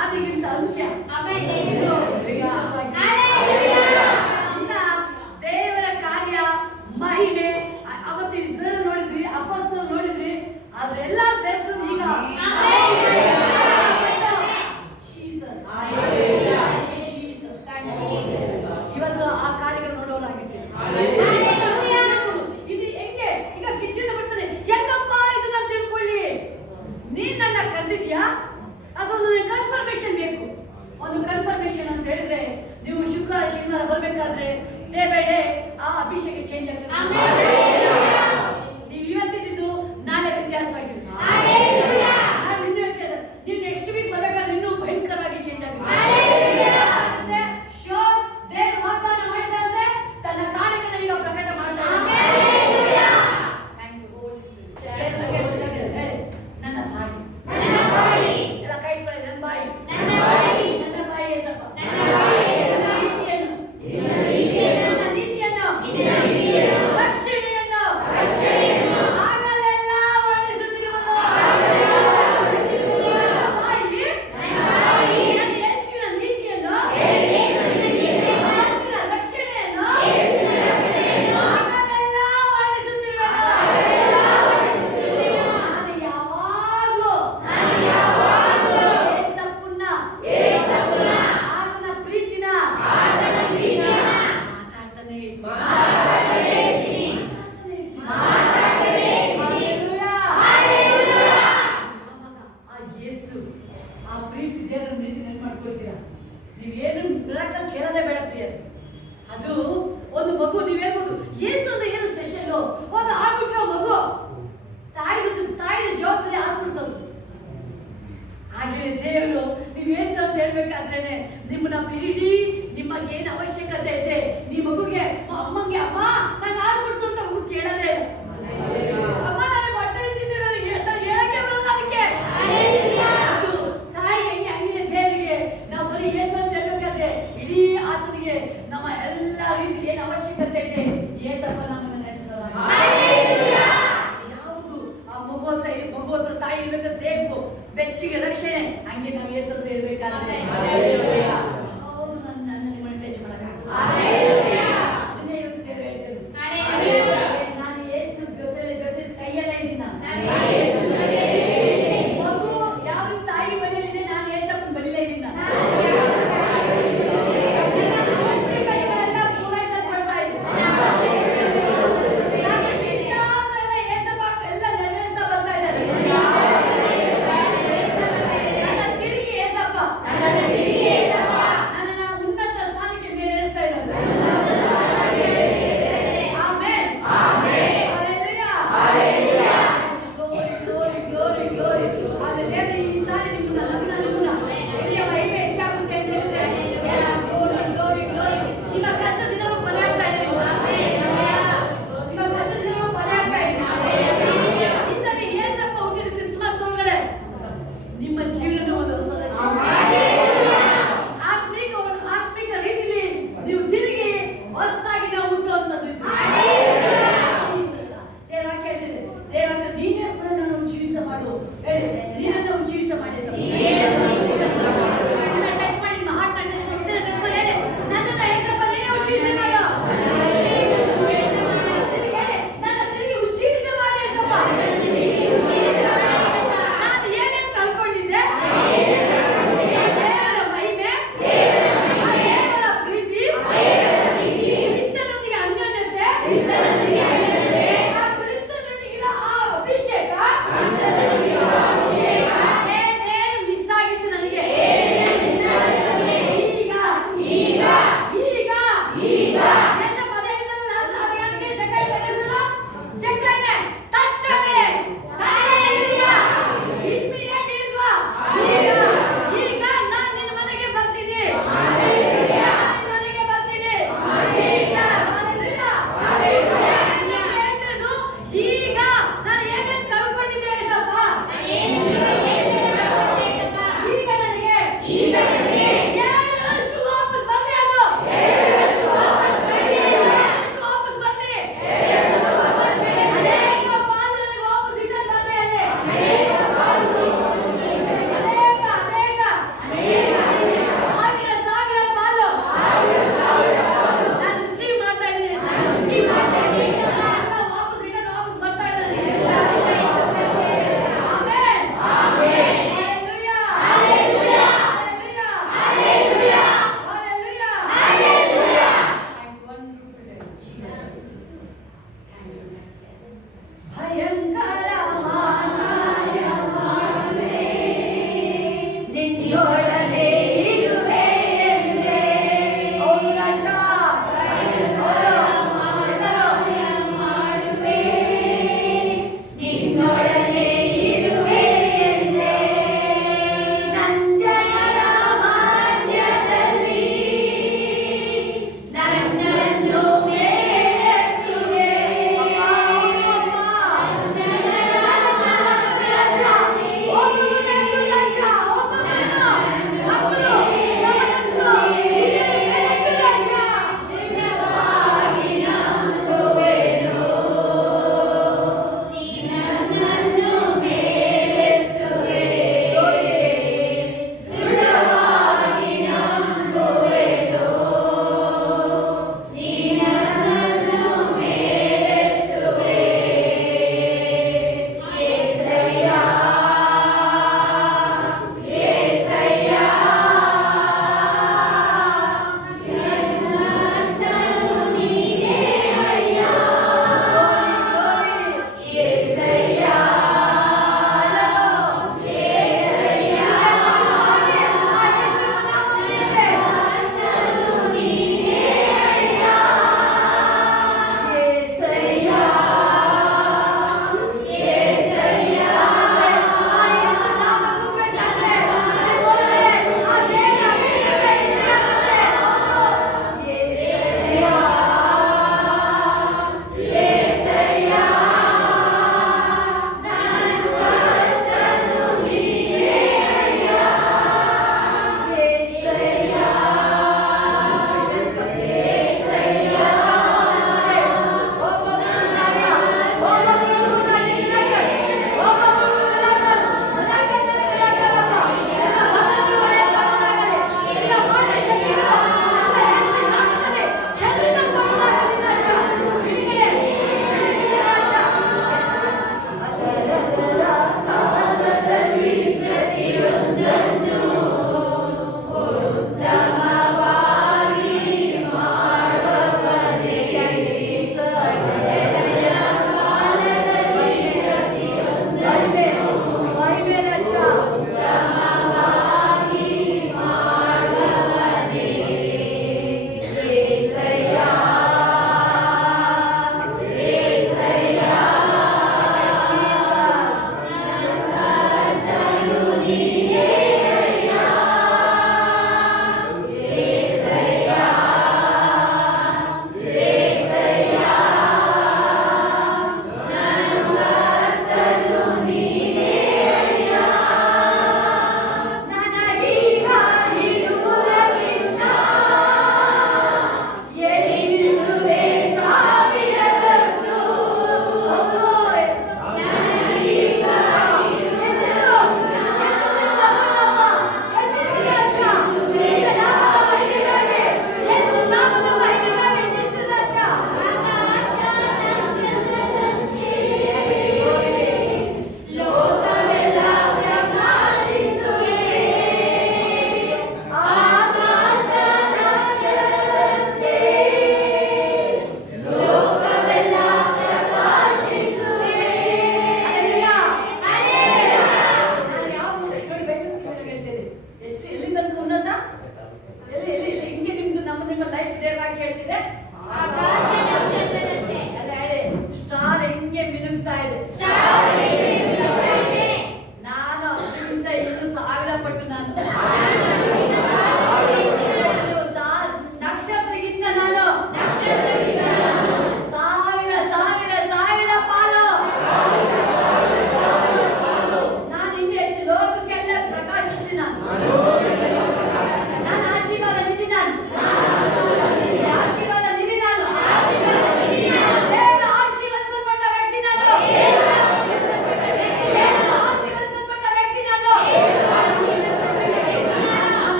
ಆದಿಗಿಂತ ಅಂತ್ಯ. ಇನ್ನ ದೇವರ ಕಾರ್ಯ ಮಹಿಮೆ ಅವತ್ತು ಇಸ್ರೇಲ್ ನೋಡಿದ್ರಿ, ಅಪೊಸ್ತಲರು ನೋಡಿದ್ರಿ, ಅದೆಲ್ಲ ಸೇರಿಸೋದು ಈಗ ಇವತ್ತು ಆ ಕಾರ್ಯಗಳು ನೋಡೋರಾಗಿರ್ತೀವಿ. ಇದು ಹೆಂಗೆ ಈಗ ಗಿಜ್ಜನ ಬರ್ತಾನೆ, ಯಾಕಪ್ಪ ಇದನ್ನ ತಿಳ್ಕೊಳ್ಳಿ, ನೀನ್ ನನ್ನ ಕರೆದಿದ್ಯಾ, ಅದೊಂದು ಕನ್ಫರ್ಮೇಶನ್ ಬೇಕು. ಒಂದು ಕನ್ಫರ್ಮೇಶನ್ ಅಂತ ಹೇಳಿದ್ರೆ ನೀವು ಶುಕ್ರವಾರ ಶನಿವಾರ ಬರ್ಬೇಕಾದ್ರೆ ಡೇ ಬೈ ಡೇ ಆ ಅಭಿಷೇಕ ಚೇಂಜ್ ಆಗ್ತದೆ. ನೀವು ಇವತ್ತಿದ್ದು ನಾಳೆ ವ್ಯತ್ಯಾಸವಾಗಿದೆ. ಇನ್ನೂ ವ್ಯತ್ಯಾಸ, ನೀವು ನೆಕ್ಸ್ಟ್ ವೀಕ್ ಬರ್ಬೇಕಾದ್ರೆ ಇನ್ನೂ ಭಯಂಕರವಾಗಿ ಚೇಂಜ್ ಆಗುತ್ತೆ. ಶೋರ್ ದೇವರು ವಾಗ್ದಾನ ಮಾಡಿದಂತೆ ತನ್ನ ಕಾರ್ಯಗಳನ್ನ ಈಗ ಪ್ರಕಟ ಮಾಡ್ತಾರೆ. ನನ್ನ ಬಾಯಿ ಎಲ್ಲ ಕೈ ನನ್ನ ಬಾಯಿ ಏಸಪ್ಪ, ನನ್ನ ನೀತಿಯನ್ನು ರಕ್ಷಣೆಯನ್ನು ಆಗಲೆಲ್ಲ ವರ್ಣಿಸುತ್ತಿರುವುದು. ಬಾಯಿ ನನ್ನ ಯೇಸುವಿನ ನೀತಿಯನ್ನು, ಯೇಸುವಿನ ರಕ್ಷಣೆಯನ್ನು ಆಗಲೆಲ್ಲ ವರ್ಣಿಸುತ್ತಿರುವುದು. ನಾನು ಯಾವಾಗಲೂ ಆತನ ಪ್ರೀತಿನ ಮಾತಾಡ್ತಾನೆ ಇರ್ತೀನಿ. ಆ ಯೇಸು ಆ ಪ್ರೀತಿ, ದೇವರ ಪ್ರೀತಿ ನೆನ್ಪು ಮಾಡ್ಕೊಳ್ತೀರಾ? ನೀವೇನು ಮಿರಾಕಲ್ ಕೇಳೋದೇ ಬೇಡ ಪ್ರಿಯರು. ಅದು ಒಂದು ಮಗು, ನೀವು ಹೇಳ್ಬೋದು ಯೇಸು ಅಂದ್ರೆ ಏನು ಸ್ಪೆಷಲ್, ಒಂದು ಆಗ್ಬಿಟ್ರೋ ಮಗು, ತಾಯಿದ ಜವಾಬ್ದಾರಿ ಆಗ್ಬಿಡ್ಸೋದು. ಹಾಗೆ ದೇವರು ನೀವು ಯೇಸು ಅಂತ ಹೇಳ್ಬೇಕಾದ್ರೇನೆ ನಿಮ್ಮನ್ನ ಇಡೀ ನಿಮಗೆ ಏನು ಅವಶ್ಯಕತೆ ಇದೆ, ಈ ಮಗುಗೆ ಅಮ್ಮಂಗೆ ಅಮ್ಮ ನಾನು ಆಗ್ಬಿಡ್ಸು ಅಂತ ಮಗು ಕೇಳೋದೇ ಇಲ್ಲ. ಅಮ್ಮ ನನಗೆ ಹೊಟ್ಟೆ ಹಸಿದೆ, ನನಗೆ ಹೇಳಕ್ಕೆ ಬರೋದು. ಅದಕ್ಕೆ ಅದು ತಾಯಿ ಹೆಂಗೆ ಹಂಗಿದೆ ದೇವರಿಗೆ ನಾವು ಬರೀ ಯೇಸು ಅಂತ ಹೇಳ್ಬೇಕಾದ್ರೆ ಇಡೀ ಆತನಿಗೆ ನಮ್ಮ ಎಲ್ಲ ರೀತಿ ಏನು ಅವಶ್ಯಕತೆ ಇದೆ ಯೇಸಪ್ಪ ನಮ್ಮನ್ನ ನಡೆಸೋಣ. ಯಾವುದು ಆ ಮಗು ಹತ್ರ ತಾಯಿ ಇರ್ಬೇಕು, ಸೇಫು, ಬೆಚ್ಚಿಗೆ ರಕ್ಷಣೆ. ಹಂಗೆ ನಾವು ಯೇಸು ಹತ್ರ ಇರ್ಬೇಕಾದ್ರೆ ನನ್ನ ನಿಮ್ಮನ್ನು ಟಚ್ ಮಾಡಕ್ಕಾಗಲ್ಲ. ಅದನ್ನೇ ಇವತ್ತು ದೇವರು ಹೇಳ್ತಾರೆ, ನಾನು ಯೇಸು ಜೊತೆ ಕೈಯಲ್ಲೇ ಇದ್ದೀನಿ. ಮಗು ಯಾವ ತಾಯಿ ಬಳಿಯಲ್ಲಿದೆ, ನಾನು ಯೇಸಪ್ಪನ ಬಳಿಯಲ್ಲೇ ಇದ್ದೀನಿ. ಅವಶ್ಯಕತೆಗಳೆಲ್ಲ ಪೂರೈಸಕ್ ಬರ್ತಾ ಇದ್ದೀನಿ. ಇಷ್ಟ ಅಂತೆಲ್ಲ ಯೇಸಪ್ಪ ಎಲ್ಲ ನೆರವೇರಿಸ್ತಾ ಬರ್ತಾ ಇದ್ದಾರೆ. ನನ್ನ ತಿರುಗಿ ಯೇಸಪ್ಪ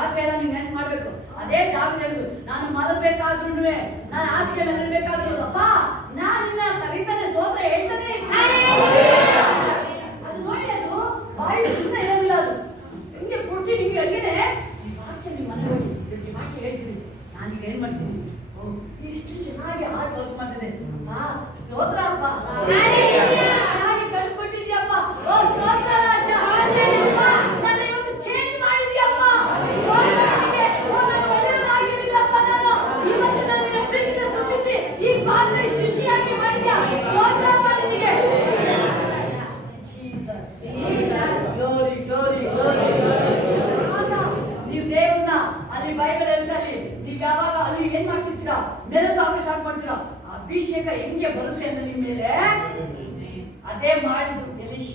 ರಾತ್ರಿ ಎಲ್ಲ ನೀವು ನೆನ್ಪು ಮಾಡ್ಬೇಕು. ಅದೇ ದಾವಿದ ಹೇಳುದು, ನಾನು ಮಲಗಬೇಕಾದ್ರೂ ನಾನು ಹಾಸಿಗೆ ಮೇಲೆ ಇರಬೇಕಾದ್ರೂ ಅಪ್ಪ ನಾನು ನಿನ್ನ ಕರೀತಾನೆ ಸ್ತೋತ್ರ ಹೇಳ್ತಾನೆ ಇರ್ತೀನಿ. ಅದು ನೋಡಿ, ಅದು ಬಾಯಿ ಸುಮ್ಮನೆ ಇರೋದಿಲ್ಲ. ಅದು ಹಿಂಗೆ ಪುಟ್ಟಿ ನಿಮ್ಗೆ ಹಂಗೇನೆ ಈ ವಾಕ್ಯ ನಿಮ್ಮ ಮನೆ ಹೋಗಿ ಈ ವಾಕ್ಯ ಹೇಳ್ತೀನಿ, ನಾನೀಗ ಏನ್ ಮಾಡ್ತೀನಿ, ಎಷ್ಟು ಚೆನ್ನಾಗಿ ಹಾರ್ಟ್ ವರ್ಕ್ ಮಾಡ್ತದೆ ಅಪ್ಪ, ಸ್ತೋತ್ರ ಅಪ್ಪ, ಚೆನ್ನಾಗಿ ಕಣ್ಣು ಕೊಟ್ಟಿದ್ಯಪ್ಪ, ಓ ಸ್ತೋತ್ರ ರಾಜ, ನನ್ನ ಇವತ್ತು ಚೇಂಜ್ ಮಾಡಿದ್ಯಪ್ಪ, ಸ್ತೋತ್ರ ನಿನಗೆ. ಓ ನಾನು ಒಳ್ಳೆಯವನಾಗಿರಲಿಲ್ಲಪ್ಪ, ನಾನು ಇವತ್ತು ನನ್ನ ಪ್ರೀತಿಯಿಂದ ತುಂಬಿಸಿ ಈ ಪಾತ್ರೆ ಶುಚಿಯಾಗಿ ಮಾಡಿದ್ಯಾ, ಸ್ತೋತ್ರ ಅಪ್ಪ ನಿನಗೆ. Glory glory glory. ನೀವು ದೇವ್ರನ್ನ ಅಲ್ಲಿ ಬೈಬಲ್ ಹೇಳ್ತಲ್ಲಿ ನೀವು ಯಾವಾಗ ಅಲ್ಲಿ ಏನ್ ಮಾಡ್ತಿರ್ತೀರಾ, ಮೆಲುಕಾಗ ಸ್ಟಾರ್ಟ್ ಮಾಡ್ತೀರಾ, ಅಭಿಷೇಕ ಹೆಂಗೆ ಬರುತ್ತೆ ಅಂತ ನಿಮ್ಮ ಮೇಲೆ ಅದೇ ಮಾಡಿದ್ರು ಎಲಿಷ.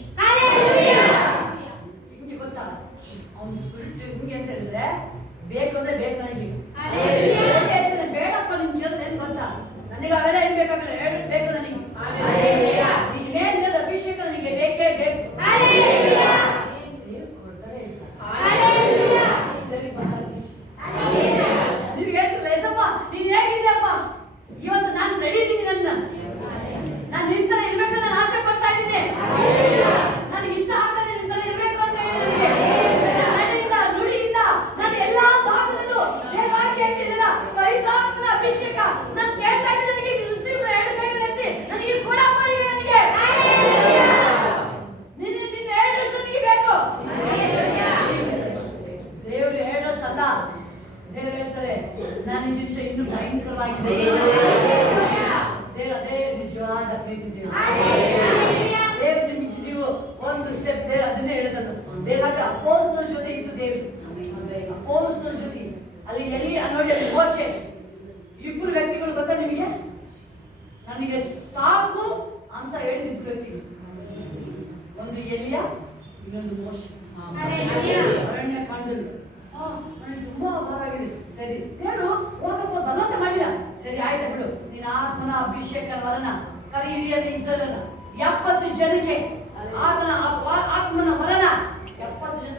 ಹಿಂಗೆ ಗೊತ್ತಾ, ಅವ್ನ ಸ್ಪಿರಿಟ್ ಹಿಂಗೆ ಅಂತ ಹೇಳಿದ್ರೆ ಬೇಕು ಅಂದ್ರೆ ಬೇಕು ನನಗೆ, ಬೇಡಪ್ಪ ನಿಮ್ ಕೇಳಿದ್ರೆ ಏನ್ ಗೊತ್ತಾ, ನನಗೆ ಅವೆಲ್ಲ ಏನ್ ಬೇಕಾಗಲ್ಲ, ಹೇಳು ಬೇಕು ನನಗೆ, ಇನ್ನೇನಿಲ್ಲ ಅಭಿಷೇಕ ನನಗೆ ಬೇಕೇ ಬೇಕು. ನೀವು ಹೇಳ್ತಿಲ್ಲ ಎಸಪ್ಪ ನೀನ್ ಹೇಗಿದ್ಯಪ್ಪ, ಇವತ್ತು ನಾನು ನಡೀತೀನಿ, ನಾನು ನಿಂತರ ಇರ್ಬೇಕು ನಾನು ಆಸೆ ಪಡ್ತಾ ಇದ್ದೀನಿ, ನನಗೆ ಇಷ್ಟ ಆಗ್ತದೆ ನಿಂತರ ಇರ್ಬೇಕು ಅಂತ ಹೇಳಿ ನನಗೆ ನಡೆಯಿಂದ ನುಡಿಯಿಂದ ನನ್ನ ಎಲ್ಲಾ ಭಾಗದಲ್ಲೂ ದೇವಾಕ್ಯ ಹೇಳ್ತಿದ್ದಿಲ್ಲ ಪವಿತ್ರಾತ್ಮನ ಅಭಿಷೇಕ ನಾನು ಕೇಳ್ತಾ ಇದ್ದೀನಿ, ನನಗೆ ರಿಸೀವ್ ಎರಡು ಕೈಗಳು ಎತ್ತಿ ನನಗೆ ಕೊಡಪ್ಪ, ಈಗ ನನಗೆ ನಿನ್ನ 2 ವರ್ಷ ನನಗೆ ಬೇಕು. ದೇವ್ರು 2 ವರ್ಷ ಅಲ್ಲ, ದೇವ್ರು ಹೇಳ್ತಾರೆ ನಾನು ನಿನ್ನಿಂದ ಇನ್ನು ಭಯಂಕರವಾಗಿದೆ. ದೇವ್ರು ಅದೇ ನಿಜವಾದ ಪ್ರೀತಿ. ದೇವ್ರು ನಿಮಗೆ ನೀವು ಒಂದು ಸ್ಟೆಪ್ ದೇವ್ರು ಅದನ್ನೇ ಹೇಳಿದನು. ದೇವ್ರ ಅಪೋಸ್ತಲರ ಜೊತೆ ಇದ್ದು ದೇವ್ರು ಅಪೋಸ್ತಲರ ಜೊತೆ ಅಲ್ಲಿ ಎಲ್ಲಿ ನೋಡಿ, ಅಲ್ಲಿ ಮೋಶೆ, ಇಬ್ಬರು ವ್ಯಕ್ತಿಗಳು ಗೊತ್ತಾ ನಿಮಗೆ, ನನಗೆ ಸಾಕು ಅಂತ ಹೇಳಿದ ಇಬ್ಬರು ವ್ಯಕ್ತಿಗಳು, ಒಂದು ಎಲಿಯ, ಇನ್ನೊಂದು ಮೋಶೆ. ಅರಣ್ಯ ಕಾಂಡಲು ನನಗೆ ತುಂಬಾ ಭಾರ ಆಗಿದೆ. ಸರಿ ದೇವರು ಹೋಗಪ್ಪ ಬಲವಂತ ಮಾಡಿಲ್ಲ, ಸರಿ ಆಯ್ತಾ ಬಿಡು, ನೀನ್ ಆತ್ಮನ ಅಭಿಷೇಕ ವರನ ಕರೀರಿಯಲ್ಲಿ ಇದ್ದಲ್ಲ 70 ಜನಕ್ಕೆ ಆತನ ಆತ್ಮನ ವರನ 70 ಜನ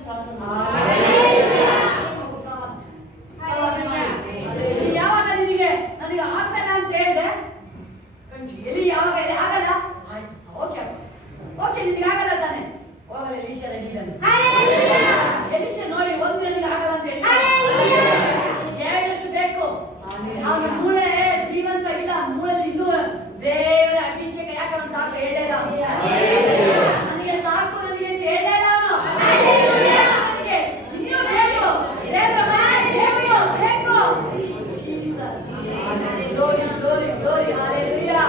ಯಾವಾಗ ನಿನಗೆ ನನಗೆ ಆಗ್ತಾನೆ ಅಂತ ಹೇಳಿದೆ, ಎಲ್ಲಿ ಯಾವಾಗ ಆಗಲ್ಲ, ಆಯ್ತು ಓಕೆ ಓಕೆ ನಿನಗೆ ಆಗಲ್ಲ ತಾನೆ, ಹೋಗಲ್ಲ ಎಲಿಷ ರೆಡಿ ಇದ್ದಾನೆ. ಎಲಿಷ ನೋಡಿ ಒಂದು ನನಗೆ ಆಗಲ್ಲ ಅಂತ ಹೇಳಿ ಎರಡಷ್ಟು ಬೇಕು, ಅವನ ಮೂಳೆ ಜೀವಂತವಾಗಿಲ್ಲ, ಮೂಳೆಯಲ್ಲಿ ಇನ್ನೂ ದೇವರ ಅಭಿಷೇಕ ಯಾಕೆ ಅವನು ಸಾಕು ಹೇಳಲ್ಲ, ನನಗೆ ಸಾಕು ನನಗೆ ಅಂತ ಹೇಳಲ್ಲ ಅವನು, ನನಗೆ ಇನ್ನೂ ಬೇಕು, ದೇವರ ಬೇಕು. Jesus glory glory glory hallelujah.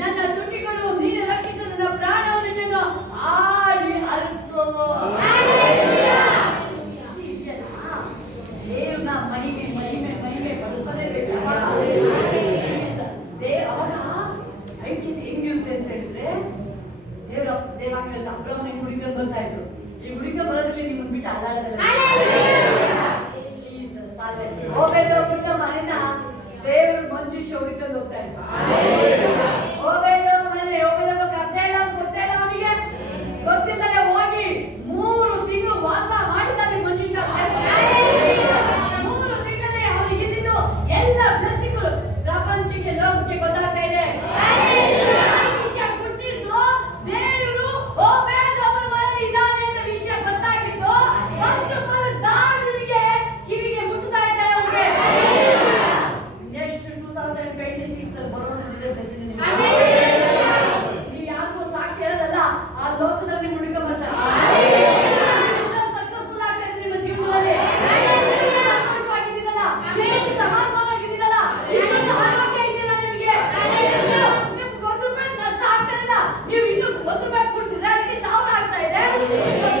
ನನ್ನ ತುಟಿಗಳು ನೀನು ರಕ್ಷಿಸು, ನನ್ನ ಪ್ರಾಣವು ನಿನ್ನನ್ನು ಆಡಿ ಅರಸು. ದೇವ್ರನ್ನ ಮಹಿಮೆ ಮಹಿಮೆ ಮಹಿಮೆ ಪಡಿಸ್ತಾನೆ ಬೇಕು. ಅವಾಗ ಐಕ್ಯತೆ ಹೆಂಗಿರುತ್ತೆ ಅಂತ ಹೇಳಿದ್ರೆ, ದೇವಾಕ್ಯ ಅಬ್ರಹ್ಮನ ಹುಡುಗರು ಬರ್ತಾ ಇದ್ರು, ಈ ಹುಡುಗ ಬರೋದ್ರಲ್ಲಿ ನಿಮ್ಮನ್ನು ಬಿಟ್ಟು ಅಲ್ಲಾಡೋದಲ್ಲ. ಓಬೇದ ಬಿಟ್ಟ ಮನೆನ ದೇವರು ಮಂಜುಷ ಹುಡುಕೊಂಡು ಹೋಗ್ತಾ ಇದ್ರು. ಓಬೇದ ಮನೆ ಓಬೇದ ಅರ್ಥ ಇಲ್ಲ ಅಂತ ಗೊತ್ತೇ ಇಲ್ಲ ಅವನಿಗೆ, ಗೊತ್ತಿಲ್ಲದೆ ಹೋಗಿ 3 ತಿಂಗಳು ವಾಸ ಮಾಡಿದಲ್ಲಿ ಮಂಜುಷ 3 ತಿಂಗಳಲ್ಲಿ ಅವನಿಗೆ ಇದ್ದಿದ್ದು ಎಲ್ಲ ಬ್ಲೆಸ್ಸಿಂಗ್ಗಳು ಪ್ರಪಂಚಕ್ಕೆ ಲೋಕಕ್ಕೆ ಗೊತ್ತಾಗ್ತಾ ಇದೆ. ವಿಷಯ ಗುಡ್ ನ್ಯೂಸ್, ದೇವರು ಓಬೇದ ಅವನ ಮನೆಯಲ್ಲಿ ಇದ್ದಾನೆ ಅಂತ ವಿಷಯ ಗೊತ್ತಾಗಿದ್ದು ಫಸ್ಟ್ ಆಫ್ ಆಲ್ ದಾವಿದನಿಗೆ ಕಿವಿಗೆ ಮುಟ್ಟುತ್ತಾ ಇದ್ದಾರೆ. ಅವನಿಗೆ ನೆಕ್ಸ್ಟ್ 2026 ಅಲ್ಲಿ ಬರೋದಿದೆ ಬ್ಲೆಸ್ಸಿಂಗ್. ನೀವು ಯಾರಿಗೂ ಸಾಕ್ಷಿ ಹೇಳೋದಲ್ಲ, ಆ ಲೋಕದಲ್ಲಿ ನಿಮ್ಮ ಹುಡುಗ ಬರ್ತಾರೆ. ಸಕ್ಸಸ್ಫುಲ್ ಆಗ್ತಾ ಇದ್ರೆ ನಿಮ್ಮ ಜೀವನದಲ್ಲಿ, ಸಂತೋಷವಾಗಿದ್ದೀರಲ್ಲ, ಸಮಾಧಾನವಾಗಿದ್ದೀರಲ್ಲ, ಇಷ್ಟೊಂದು ಆರೋಗ್ಯ ಇದೆಯಲ್ಲ ನಿಮಗೆ, ನಿಮ್ಗೆ ₹1 ನಷ್ಟ ಆಗ್ತಾ ಇಲ್ಲ, ನೀವು ಇನ್ನೂ ₹1 ಕೂಡಿಸಿದ್ರೆ ಅದಕ್ಕೆ 1000 ಆಗ್ತಾ ಇದೆ,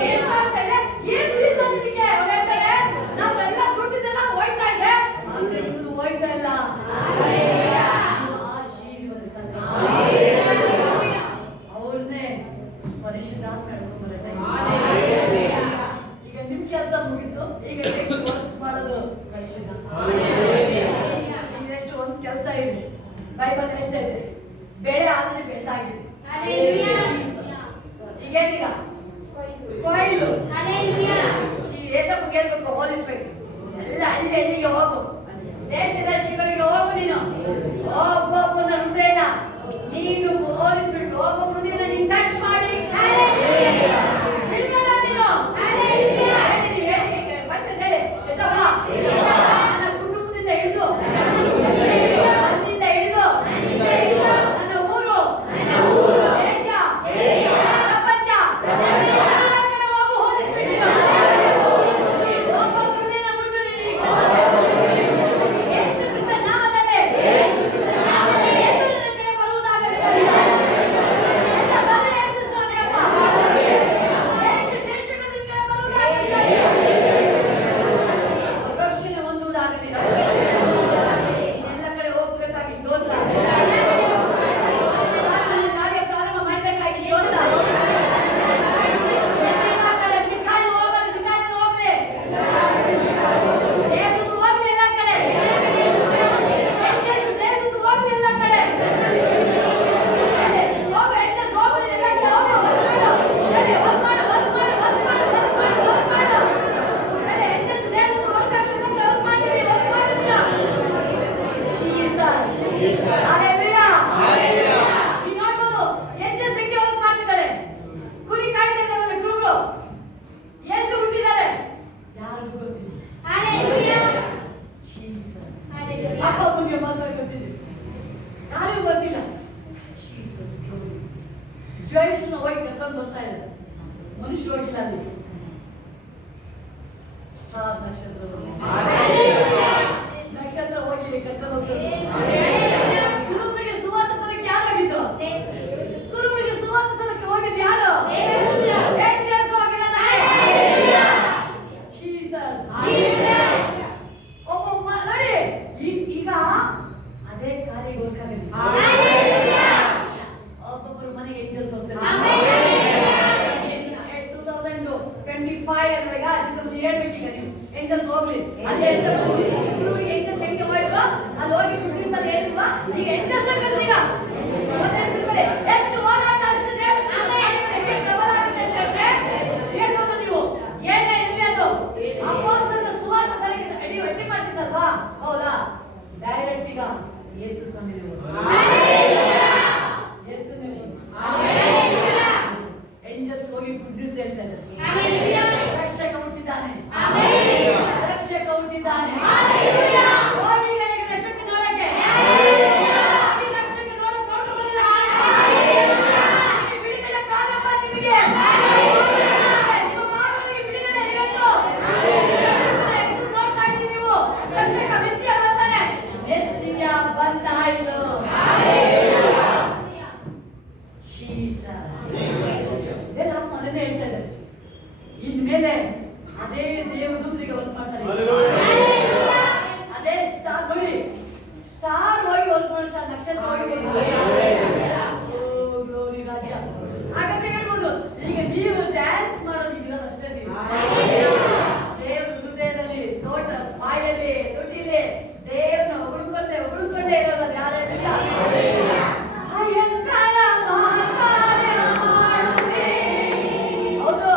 ಹೆಚ್ಚಾಗ್ತಾ ಇದೆ. ಏನ್ ರೀಸನ್ ಇದಕ್ಕೆ? ಅವ್ರು ಹೇಳ್ತಾರೆ ನಾವೆಲ್ಲ ದುಡ್ಡಿದ್ದೆಲ್ಲ ಹೋಯ್ತಾ ಇದೆ, ಆದ್ರೆ ನಿಮ್ಮದು ಹೋಯ್ತಾ ಇಲ್ಲ. ಅವ್ರನ್ನೇ ಪರಿಶುದ್ಧಾತ್ಮ ಈಗ ನಿಮ್ ಕೆಲಸ ಮುಗಿತು, ಈಗ ನೆಕ್ಸ್ಟ್ ವರ್ಕ್ ಮಾಡೋದು ಪರಿಶುದ್ಧಾತ್ಮ. ಈಗ ನೆಕ್ಸ್ಟ್ ಒಂದು ಕೆಲಸ ಇದೆ, ಬೈಬಲ್ ಹೇಳ್ತಾ ಇದೆ ಬೆಳೆ ಆದ್ರೆ ಬೆಳೆದಾಗಿದೆ. ಈಗೇನೀಗ ಕೊಯ್ಲು. ಏಸಪ್ಪಗೆ ಹೇಳ್ಬೇಕು, ಹೋಲಿಸ್ಬೇಕು. ಎಲ್ಲ ಹಳ್ಳಿ ಹಳ್ಳಿಗೆ ಹೋಗು, ದೇಶ ದೇಶಗಳಿಗೆ ಹೋಗು. ನೀನು ಒಬ್ಬೊಬ್ಬನ ಹೃದಯನ ನೀನು ಹೋಲಿಸ್ಬಿಟ್ಟು ಒಬ್ಬೊಬ್ಬ ಹೃದಯನ ನೀನು ಟಚ್ ಮಾಡಿ ಬಿಡ್ಬೇಡ ನೀನು. ನನ್ನ ಕುಟುಂಬದಿಂದ ಹಿಡಿದು ನನ್ನಿಂದ ಹಿಡಿದು ನನ್ನ ಊರು, ದೇಶ, ಪ್ರಪಂಚ ಎಲ್ಲ ಕಡೆ ಹೋಗು, ಹೋಲಿಸ್ಬಿಟ್ಟು ಒಬ್ಬೊಬ್ಬ ಹೃದಯನ ಮುಟ್ಟು ನೀನು ಯೇಸು ಕ್ರಿಸ್ತನ ನಾಮದಲ್ಲಿ ಎಲ್ಲರೂ ನನ್ನ ಕಡೆ ಬರುವುದಾಗಲಿ. ಎಲ್ಲ ಬರಲಿ ಯೇಸು ಸ್ವಾಮಿ ಅಪ್ಪ. ದೇಶ ದೇಶಗಳು ನಿನ್ನ ಕಡೆ ಬರುವುದಾಗಲಿ. ರಕ್ಷಣೆ ಹೊಂದುವುದಾಗಲಿ. ಎಲ್ಲ ಕಡೆ ಹೋಗ್ಬೇಕಾಗಿ ಸ್ತೋತ್ರ. ನನ್ನ ಕಾರ್ಯ ಪ್ರಾರಂಭ ಮಾಡಬೇಕಾಗಿ ಸ್ತೋತ್ರ. ಎಲ್ಲ ಕಡೆ ಮಿಕಾಯಲ್ ಹೋಗಲಿ, ಮಿಕಾಯಲ್ ಹೋಗಲಿ, ದೇವದೂತರು ಹೋಗಲಿ ಎಲ್ಲ ಕಡೆ, ಏಂಜಲ್ಸ್ ದೇವದೂತರು ಹೋಗಲಿ ಎಲ್ಲ ಕಡೆ. ಹೋಗು ಏಂಜಲ್ಸ್ ಹೋಗು, ನೀನು ಎಲ್ಲ ಕಡೆ ಹೋಗು, ವರ್ಕ್ ಮಾಡು, ವರ್ಕ್ ಮಾಡು, ವರ್ಕ್ ಮಾಡು, ವರ್ಕ್ ಮಾಡು, ವರ್ಕ್ ಮಾಡು, ವರ್ಕ್ ಮಾಡು. ಏಂಜಲ್ಸ್ ದೇವದೂತರು ವರ್ಕ್ ಆಗಲಿ, ಎಲ್ಲ ಕಡೆ ವರ್ಕ್ ಮಾಡಿರಿ, ವರ್ಕ್ ಮಾಡಿರಿ. Jesus, hallelujah. ನೀವು ನೋಡ್ಬೋದು, ಏಂಜಲ್ಸ್ ಹೆಂಗೆ ವರ್ಕ್ ಮಾಡ್ತಿದ್ದಾರೆ. ಕುರಿ ಕಾಯ್ತಾ ಇದ್ದಾರಲ್ಲ ಕುರುಬರು, ಯೇಸು ಹುಟ್ಟಿದ್ದಾರೆ, ಯಾರಿಗೂ ಗೊತ್ತಿಲ್ಲ. ಜೀಸಸ್, ಅಪ್ಪ ಅಮ್ಮನಿಗೆ ಮಾತ್ರ ಗೊತ್ತಿದೆ, ಯಾರಿಗೂ ಗೊತ್ತಿಲ್ಲ. Jesus glory. ಜಯೇಶ್ನ ಹೋಗಿ ಕರ್ಕೊಂಡು ಬರ್ತಾ ಇದ್ದಾರೆ, ಮನುಷ್ಯರು ಹೋಗಿಲ್ಲ ಅಲ್ಲಿ. ಸ್ಟಾರ್ ನಕ್ಷತ್ರ ನಕ್ಷತ್ರ ಹೋಗಿ ಕರ್ಕೊಂಡು ಹೋಗ್ತಾರೆ. ಕುರುಬರಿಗೆ ಸುವಾರ್ತೆ ಸ್ಥಳಕ್ಕೆ ಯಾರು ಹೋಗಿದ್ದು? ಕುರುಬರಿಗೆ ಸುವಾರ್ತೆ ಸ್ಥಳಕ್ಕೆ ಹೋಗಿದ್ದು ಯಾರು? ಏಂಜಲ್ಸ್ ಹೋಗಿದ್ದಾರೆ. ಜೀಸಸ್, ಒಬ್ಬೊಬ್ಬ ನೋಡಿ ಈಗ ಅದೇ ಕಾರ್ಯ ಗೊತ್ತಾಗಿದೆ. ಒಬ್ಬೊಬ್ಬರು ಮನೆಗೆ ಏಂಜಲ್ಸ್ ಹೋಗ್ತಾರೆ. 2025 ಅಲ್ವಾ ಈಗ, ಡಿಸೆಂಬರ್ ಹೇಳ್ಬೇಕೀಗ ನೀವು ಏಂಜಲ್ಸ್ ಹೋಗ್ಲಿ. ಅಲ್ಲಿ ಏಂಜಲ್ಸ್ ಹೋಗ್ಲಿ, ಕುರುಬರಿಗೆ ಏಂಜಲ್ಸ್ ಹೆಂಗೆ ಹೋಯ್ತು ಅಲ್ಲಿ ಹೋಗಿ ಬಿಡ್ಲಿಸ್ ಅಲ್ಲಿ ಹೇಳಿಲ್ವಾ, ಈಗ ಏಂಜಲ್ಸ್ ಈಗ ಗೊತ್ತಾಗ್ತಿರ್ತಾರೆ. ಎಷ್ಟು ಹೋರಾಟ ಅಷ್ಟು ಹೆಂಗೆ ಪ್ರಬಲ ಆಗುತ್ತೆ ಅಂತ ಹೇಳಿದ್ರೆ ಹೇಳ್ಬೋದು ನೀವು. ಏನೇ ಇರಲಿ ಅದು ಅಪೊಸ್ತಲರ ಸುವಾರ್ತೆ ಸ್ಥಳಕ್ಕೆ ಅಡಿ ಮಾಡ್ತಿದ್ದಲ್ವಾ, ಹೌದಾ? ಡೈರೆಕ್ಟ್ ಈಗ ಯೇಸು ಸ್ವಾಮಿ ಏಂಜಲ್ಸ್ ಹೋಗಿ ಗುಡ್ ನ್ಯೂಸ್ ಹೇಳ್ತಾರೆ. ರಕ್ಷಕ ಹುಟ್ಟಿದ್ದಾನೆ, ರಕ್ಷಕ ಹುಟ್ಟಿದ್ದಾನೆ. ಹೋಗಿ ರಕ್ಷಕ ನೋಡಕ್ಕೆ, ರಕ್ಷಕ ನೋಡ್ಕೊಂಡು ಬನ್ನಿ. ಬಿಡುಗಡೆ ಪ್ರಾರಂಭ ನಿಮಗೆ, ನಿಮ್ಮ ಮಕ್ಕಳಿಗೆ ಬಿಡುಗಡೆ ಇವತ್ತು. ರಕ್ಷಕನ ಎದುರು ನೋಡ್ತಾ ಇದ್ದೀವಿ ನೀವು. ರಕ್ಷಕ ಮೆಸ್ಸಿಯ ಬರ್ತಾನೆ, ಮೆಸ್ಸಿಯ ಬಂದಾಯಿತು. ಜೀಸಸ್, ದೇವರಾತ್ಮ ಅದನ್ನೇ ಹೇಳ್ತಾ ಇದ್ದಾರೆ. ಇನ್ಮೇಲೆ ಅದೇ ದೇವದೂತರಿಗೆ ವರ್ಕ್ ಮಾಡ್ತಾರೆ. ಅದೇ ಸ್ಟಾರ್ ನೋಡಿ, ಸ್ಟಾರ್ ಹೋಗಿ ವರ್ಕ್ ಮಾಡೋ, ಸ್ಟಾರ್ ನಕ್ಷತ್ರ ಹೋಗಿ ಗ್ಲೋರಿ ರಾಜ್ಯ. ಹಾಗಾದ್ರೆ ಹೇಳ್ಬೋದು, ಈಗ ನೀವು ಡ್ಯಾನ್ಸ್ ಮಾಡೋದಿದ್ದೀರ ಅಷ್ಟೇ. ನೀವು ದೇವ್ರ ಹೃದಯದಲ್ಲಿ, ತೋಟ ಬಾಯಲ್ಲಿ, ತುಟಿಲಿ ದೇವ್ರನ್ನ ಹುಡುಕೊಂಡೇ ಇರೋದಲ್ಲ. ಯಾರೆಲ್ಲ ಭಯಂಕರ ಮಾತಾಡೆ ಮಾಡುವೆ, ಹೌದು,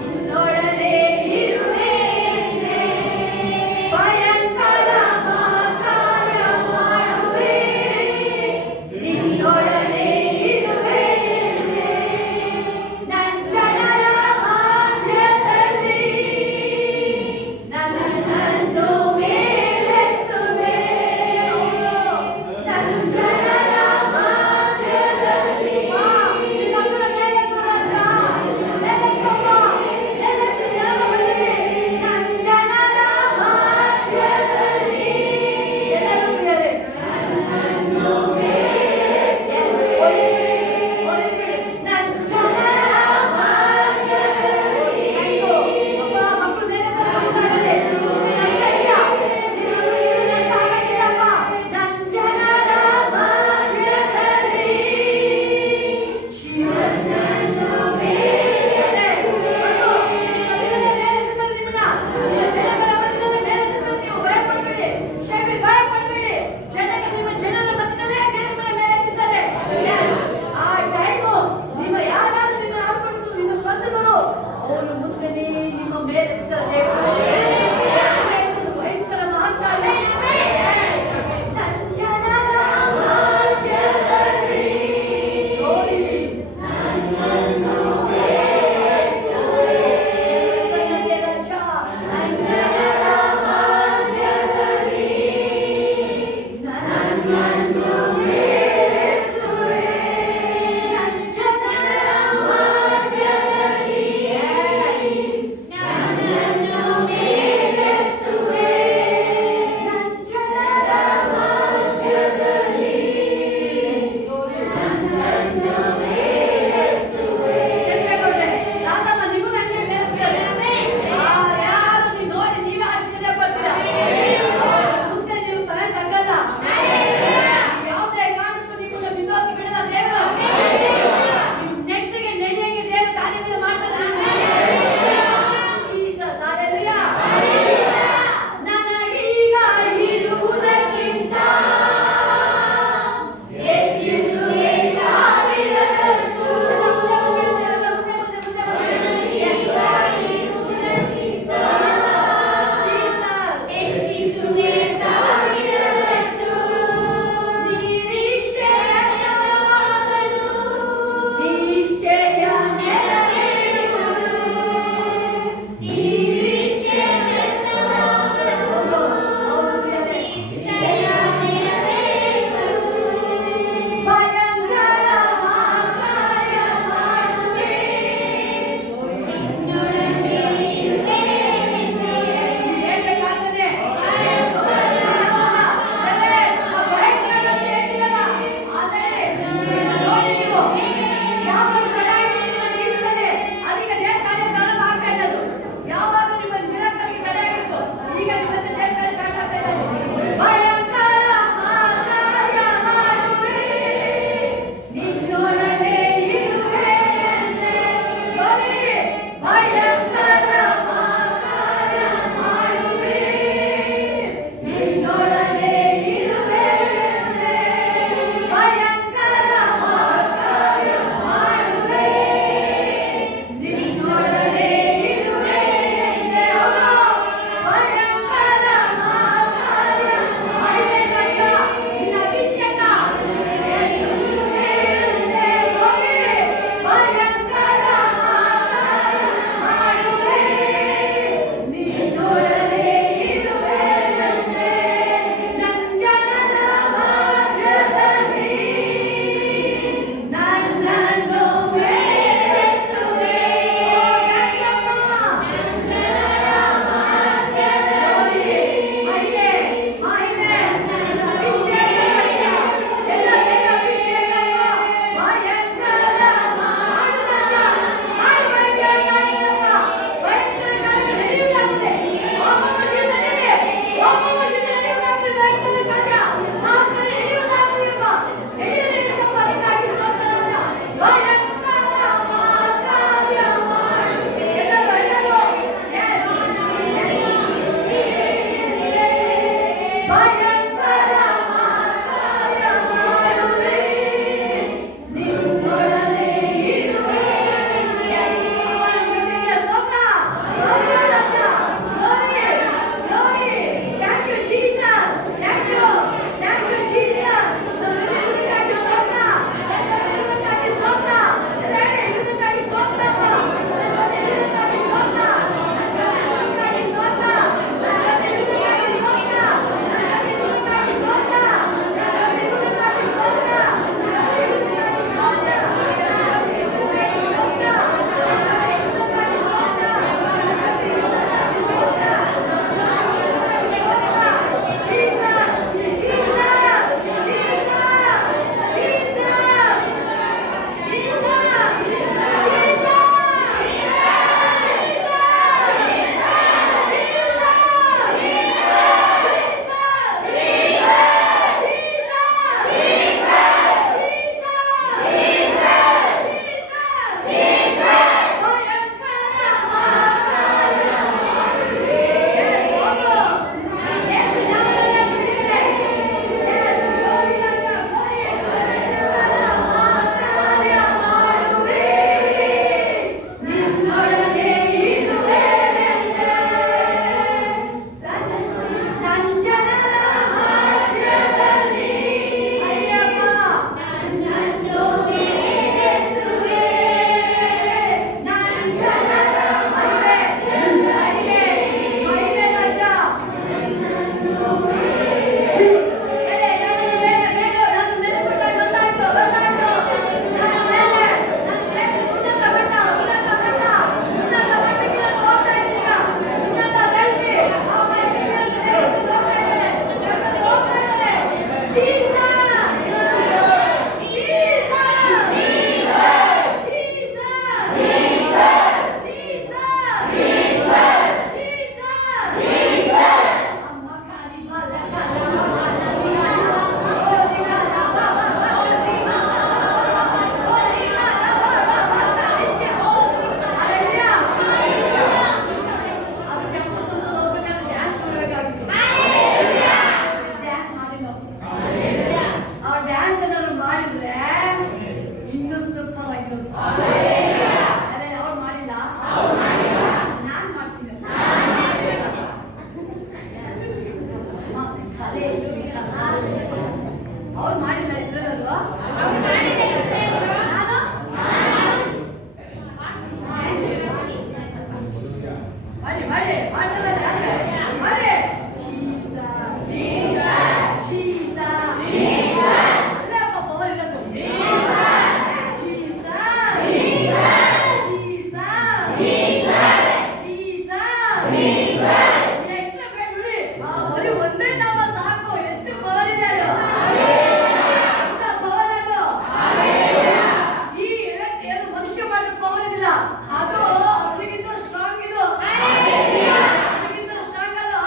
ನಿನ್ನೊಡನೆ ಇರುವೆ. ಅವ್ರು ಮಾಡಿಲ್ಲ ಇಸ್ರೇಲಲ್ವಾ? ಮಾಡಿ ಮಾಡಿ ಮಾಡ್ತಲ್ಲ ಮಾಡಿ ಅಲ್ಲೇ ಅಪ್ಪ ಪವರ್ ಇರೋದು. ಎಷ್ಟು ಬೇಡ ನೋಡಿ, ಬರೀ ಒಂದೇ ನಾಮ ಸಾಕು, ಎಷ್ಟು ಪವರ್ ಇದೆ ಅದು. ಅಂತ ಪವರ್ ಅದು. ಈ ಎಲೆಕ್ಟ್ರಿಕ್ ಮನುಷ್ಯ ಮಾಡಿದ ಪವರ್ ಇದಿಲ್ಲ, ಅದು ಅದಕ್ಕಿಂತ ಸ್ಟ್ರಾಂಗ್ ಇದು. ಅದಕ್ಕಿಂತ ಸ್ಟ್ರಾಂಗ್ ಅದು.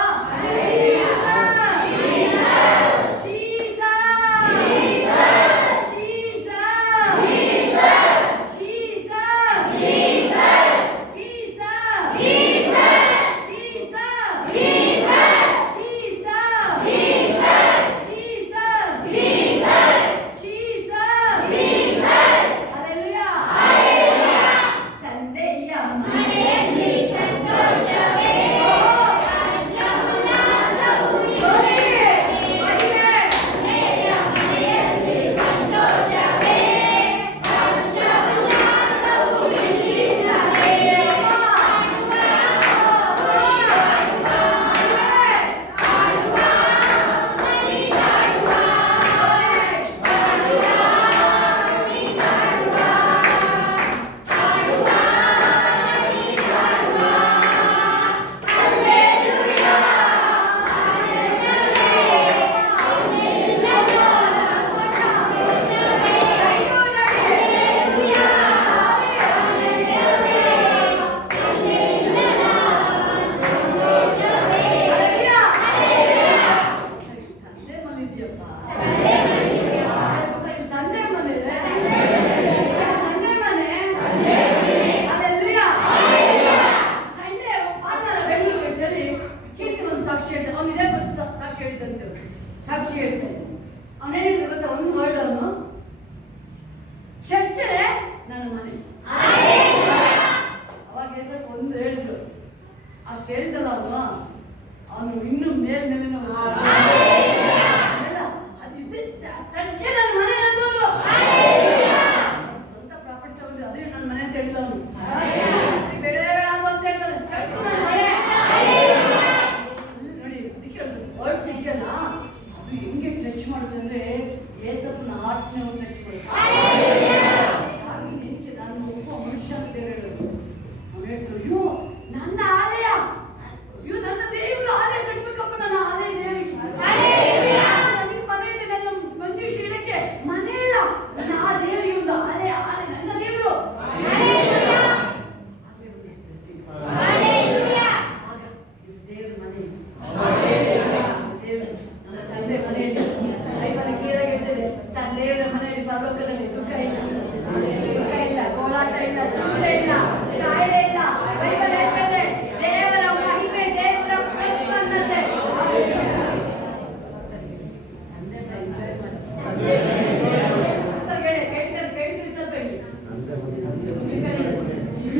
ಸಾಕ್ಷಿ ಹೇಳಿದ ಕಲಿತು ಸಾಕ್ಷಿ ಹೇಳ್ತಾರೆ. ಅವನೇನು ಹೇಳಿದ ಗೊತ್ತಾ, ಒಂದು ವರ್ಡ್ ಅವನು, ಚರ್ಚೆ ನನ್ನ ಮನೆ. ಅವಾಗ ಸ್ವಲ್ಪ ಒಂದು ಹೇಳಿದ್ರು, ಅಷ್ಟು ಹೇಳಿದಲ್ಲ ಅವನು ಇನ್ನು ಮೇಲ್ಮೇಲೆ ಚರ್ಚೆ ನನ್ನ ಮನೆ ಅಂದವನು. ಸ್ವಂತ ಪ್ರಾಪರ್ಟಿ ತಗೊಂಡು ಅದೇ ನನ್ನ ಮನೆ ಅಂತ ಹೇಳಿಲ್ಲ ಅವನು. ಬೇಡ ಅಂತ ಹೇಳ್ತಾರೆ, ಚರ್ಚೆ ನನ್ನ ಮನೆ. ನೋಡಿ ಅದಕ್ಕೆ ಹೇಳಿದ್ರು ವರ್ಡ್ಸ್ ಇದೆಯಲ್ಲ, ಅದು ಹೆಂಗೆ ಟಚ್ ಮಾಡುತ್ತೆ ಅಂದ್ರೆ ಏಸಪ್ಪನ ಆತ್ಮೆ ಟಚ್ ಮಾಡುತ್ತೆ. ನಾನು ಒಬ್ಬ ಮನುಷ್ಯ ಅಂತ ಹೇಳೋದು. ಅವ್ರು ಹೇಳ್ತಾರೆ, ಅಯ್ಯೋ ನನ್ನ ಆಲಯ, ಅಯ್ಯೋ ನನ್ನ ದೇವರು ಆಲಯ ಕಟ್ಬೇಕಪ್ಪ, ನನ್ನ ಆಲಯ ದೇವಿಗೆ ನನಗೆ ಮನೆ ಇದೆ, ನನ್ನ ಮಂಜುಷಿ ಇಡಕ್ಕೆ ಮನೆ ಇಲ್ಲ, ನನ್ನ ಆ ದೇವರಿಗೆ ಒಂದು ಆಲಯ, ಆಲಯ ನನ್ನ ದೇವರು. ದೇವ್ರ ಮನೆ, ದೇವರು ನನ್ನ ತಂದೆ ಮನೆಯಲ್ಲಿ ತನ್ನ ದೇವರ ಮನೆಯಲ್ಲಿ ಪರಲೋಕದಲ್ಲಿ ದುಃಖ ಇಲ್ಲ, ಹೋರಾಟ ಇಲ್ಲ, ಚಿಂತೆ ಇಲ್ಲ, ಕಾಯಿಲೆ ಇಲ್ಲ. ಬೈಬಲ್ ಹೇಳ್ತದೆ ದೇವರ ಮಹಿಮೆ, ದೇವರ ಪ್ರಸನ್ನತೆ.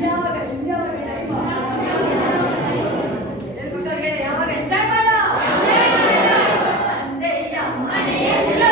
ಯಾವಾಗ ಎಂಜಾಯ್ ಮಾಡ ತಂದೆಯ ಮನೆಯಲ್ಲಿ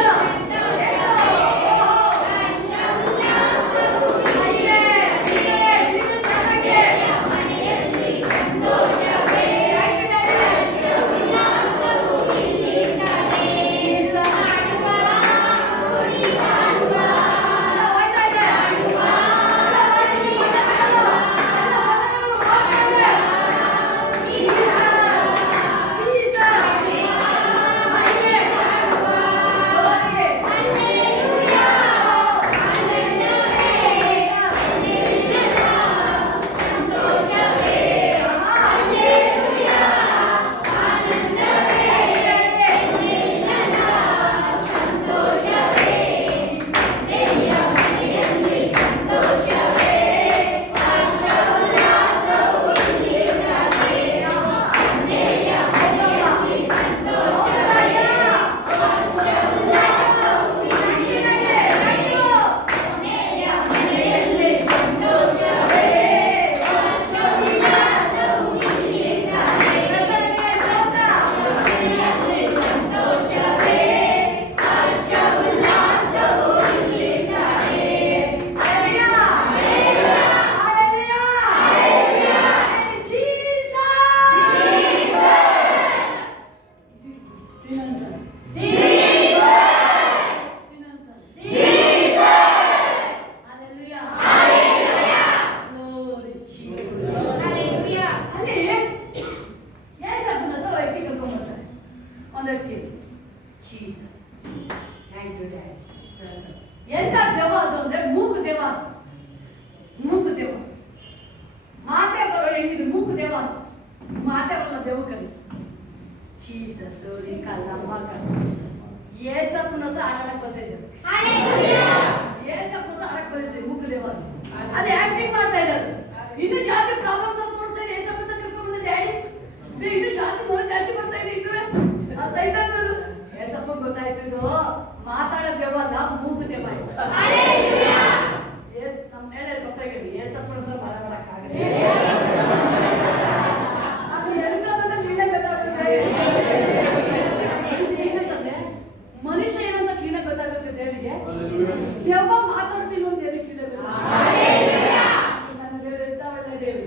ಎಂತ ದೇವ ಅದು ಅಂದ್ರೆ ಮೂಗು ದೇವ, ಮೂಗು ದೇವ. ಮಾತೆ ಬರೋಣ ಹೆಂಗಿದ್ರು ಮೂಗು ದೇವ, ಮಾತೆ ಬರಲ್ಲ ದೇವಕಲ್ಲಿ. ಜೀಸಸ್ ಏಸಪ್ಪನ ಹತ್ರ ಆಡಕ್ ಬಂದಿದ್ದೆ, ಏಸಪ್ಪನ ಹತ್ರ ಆಡಕ್ ಬಂದಿದ್ದೆ ಮೂಗು ದೇವ. ಅದೇ ಆಕ್ಟಿಂಗ್ ಮಾಡ್ತಾ ಇದ್ದಾರೆ. ಇನ್ನು ಜಾಸ್ತಿ ಪ್ರಾಬ್ಲಮ್ ತೋರಿಸ್ತಾ ಇದೆ. ಏಸಪ್ಪನ ಕರ್ಕೊಂಡು ಬಂದ ಡ್ಯಾಡಿ ಇನ್ನು ಜಾಸ್ತಿ ಜಾಸ್ತಿ ಬರ್ತಾ ಇದೆ. ಇನ್ನು ಅದು ಏಸಪ್ಪ ಗೊತ್ತಾಯ್ತು, ಇದು ಮಾತಾಡೋ ದೇವ ಅಲ್ಲ, ಮೂಗು ದೇವ. ನಮ್ಮ ಮೇಲೆ ಗೊತ್ತಾಗಿಲ್ಲ, ಏಸಪ್ಪ ಅಂದ್ರೆ ಮರ ಮಾಡಕ್ಕಾಗಲ್ಲ. ಅದು ಎಂತಂದ್ರೆ ಕ್ಲೀನಾಗಿ ಗೊತ್ತಾಗ್ತದೆ. ಮನುಷ್ಯ ಏನಂತ ಕ್ಲೀನಾಗಿ ಗೊತ್ತಾಗುತ್ತೆ ದೇವರಿಗೆ. ದೆವ್ವ ಮಾತಾಡ್ತೀನಿ ಒಂದು ದೇವಿ ಕ್ಲೀನಾಗಿ ನನ್ನ ದೇವರು ಎಂತ ಒಳ್ಳೆ ದೇವಿ.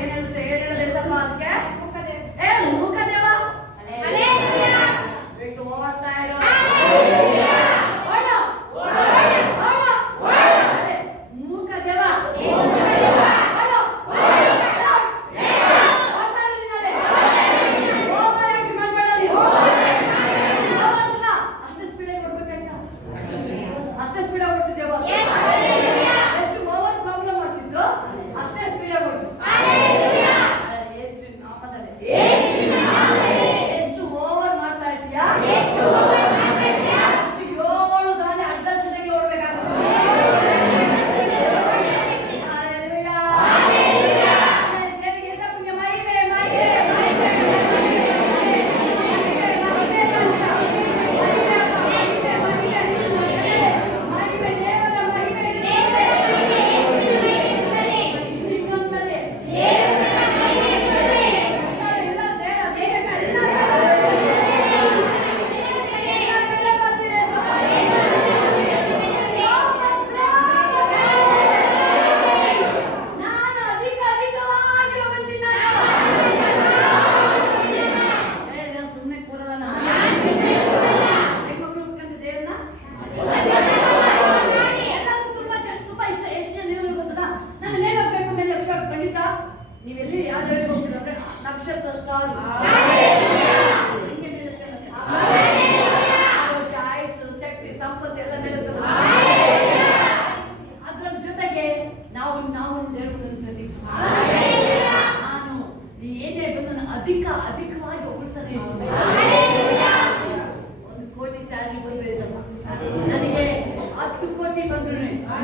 ಏನ್ ಹೇಳುತ್ತೆ, ಏನ್ ಹೇಳುತ್ತೆ ಅದಕ್ಕೆ? ಮೂಕ ದೇವ.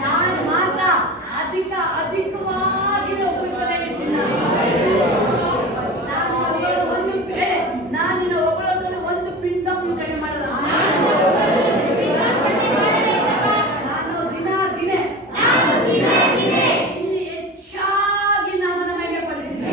ನಾನು ಮಾತ್ರ ಅಧಿಕವಾಗಿ ಒಬ್ಬನೇ ಇರ್ತೀನಿ. ನಾನು ಒಂದು ಬೇರೆ, ನಾನು ನಿನ್ನ ಹೊಗಳೋದ್ರಲ್ಲಿ ಒಂದು ಪಿಂಡ ಕಡಿಮೆ ಮಾಡಲ್ಲ. ನಾನು ದಿನ ದಿನೇ ಇಲ್ಲಿ ಹೆಚ್ಚಾಗಿ ನಾನು ಮೈಗೆ ಪಡಿಸ್ತೀನಿ.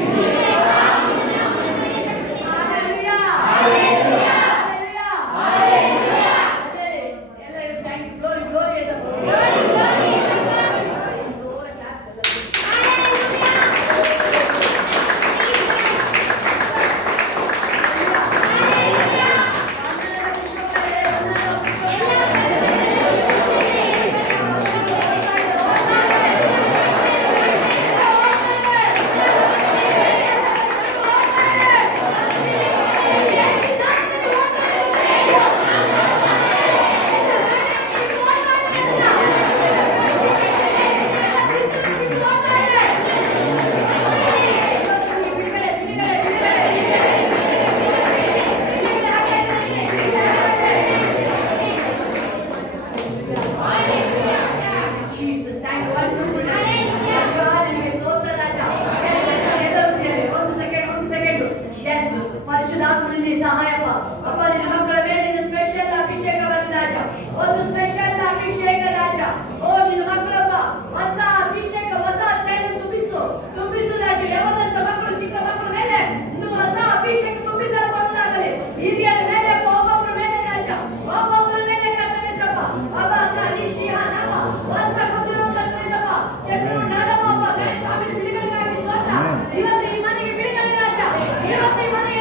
ಪರಿಶುದ್ಧಾತ್ಮನಿಂದ ಸಹಾಯಪ್ಪ ಅಪ್ಪ, ನಿನ್ನ ಮಕ್ಕಳ ಮೇಲೆ ಸ್ಪೆಷಲ್ ಅಭಿಷೇಕ ಬರಲಿ ರಾಜ, ಒಂದು ಸ್ಪೆಷಲ್ ಅಭಿಷೇಕ ರಾಜ. ಓ ನಿನ್ನ ಮಕ್ಕಳಪ್ಪ, ಹೊಸ ಅಭಿಷೇಕ, ಹೊಸ ತೈಲ ತುಂಬಿಸು ರಾಜ. ಯಾವದಸ್ತ ಮಕ್ಕಳು, ಚಿಕ್ಕ ಮಕ್ಕಳ ಮೇಲೆ ಹೊಸ ಅಭಿಷೇಕ ತುಂಬಿಸಲ್ಪಡುವುದಾಗಲಿ. ಹಿರಿಯರ ಮೇಲೆ ಒಬ್ಬೊಬ್ಬರ ಮೇಲೆ ರಾಜ, ಒಬ್ಬೊಬ್ಬರ ಮೇಲೆ ಕರ್ತನೆ ಸಪ್ಪ. ಅಬ್ಬ ಕರಿಶಿ ಹನವ ಹೊಸ ಕುದುರೆ ಕರ್ತನೆ ಸಪ್ಪ. ಚಂದ್ರು ನಾಡಪ್ಪ ಗಣೇಶ ಸ್ವಾಮಿ ಬಿಡುಗಡೆಗಾಗಿ ಸ್ತೋತ್ರ. ಇವತ್ತು ಈ ಮನೆಗೆ ಬಿಡುಗಡೆ ರಾಜ, ಇವತ್ತು ಈ ಮನೆಗೆ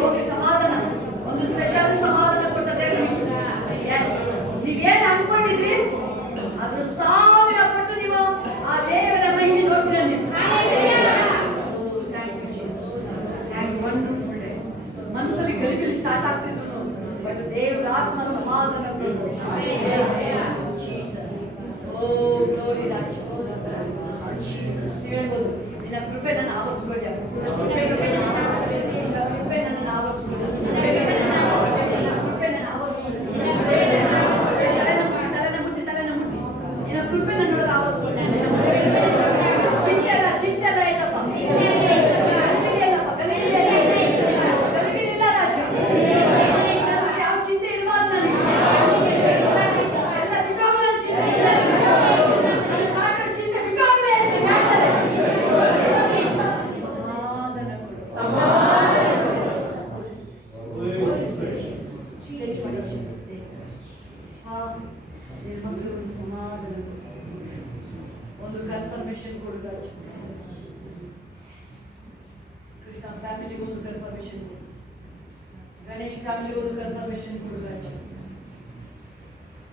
ಹೋಗಿ ಸಮಾಧಾನ, ಒಂದು ಸ್ಪೆಷಲ್ ಸಮಾಧಾನ ಕೊಟ್ಟ ದೇವರು. ನೀವೇನ್ ಅನ್ಕೊಂಡಿದ್ರಿ ಅದ್ರ 1000 ಪಟ್ಟು ನೀವು ಆ ದೇವರ ಮಹಿಮೆ ನೋಡ್ತೀರ. ಮನಸ್ಸಲ್ಲಿ ಗಲಿಬಿಲಿ ಸ್ಟಾರ್ಟ್ ಆಗ್ತಿದ್ರು, ಬಟ್ ದೇವರ ಆತ್ಮ ಸಮಾಧಾನ ಕೊಟ್ಟು. ಓ ಗ್ಲೋರಿ ರಾಜ, ನೀವೇಳ್ಬೋದು, ನಿನ್ನ ಕೃಪೆ ನನ್ನ ಆವರಿಸ್ಕೊಳ್ಳಿ, ಒಂದು ಕನ್ಫರ್ಮೇಶನ್ ಕೊಡುತ್ತಾ, ಕೃಷ್ಣ ಫ್ಯಾಮಿಲಿಗೆ ಒಂದು ಕನ್ಫರ್ಮೇಶನ್ ಕೊಡು, ಗಣೇಶ್ ಫ್ಯಾಮಿಲಿಗೆ ಒಂದು ಕನ್ಫರ್ಮೇಶನ್ ಕೊಡುತ್ತಾ,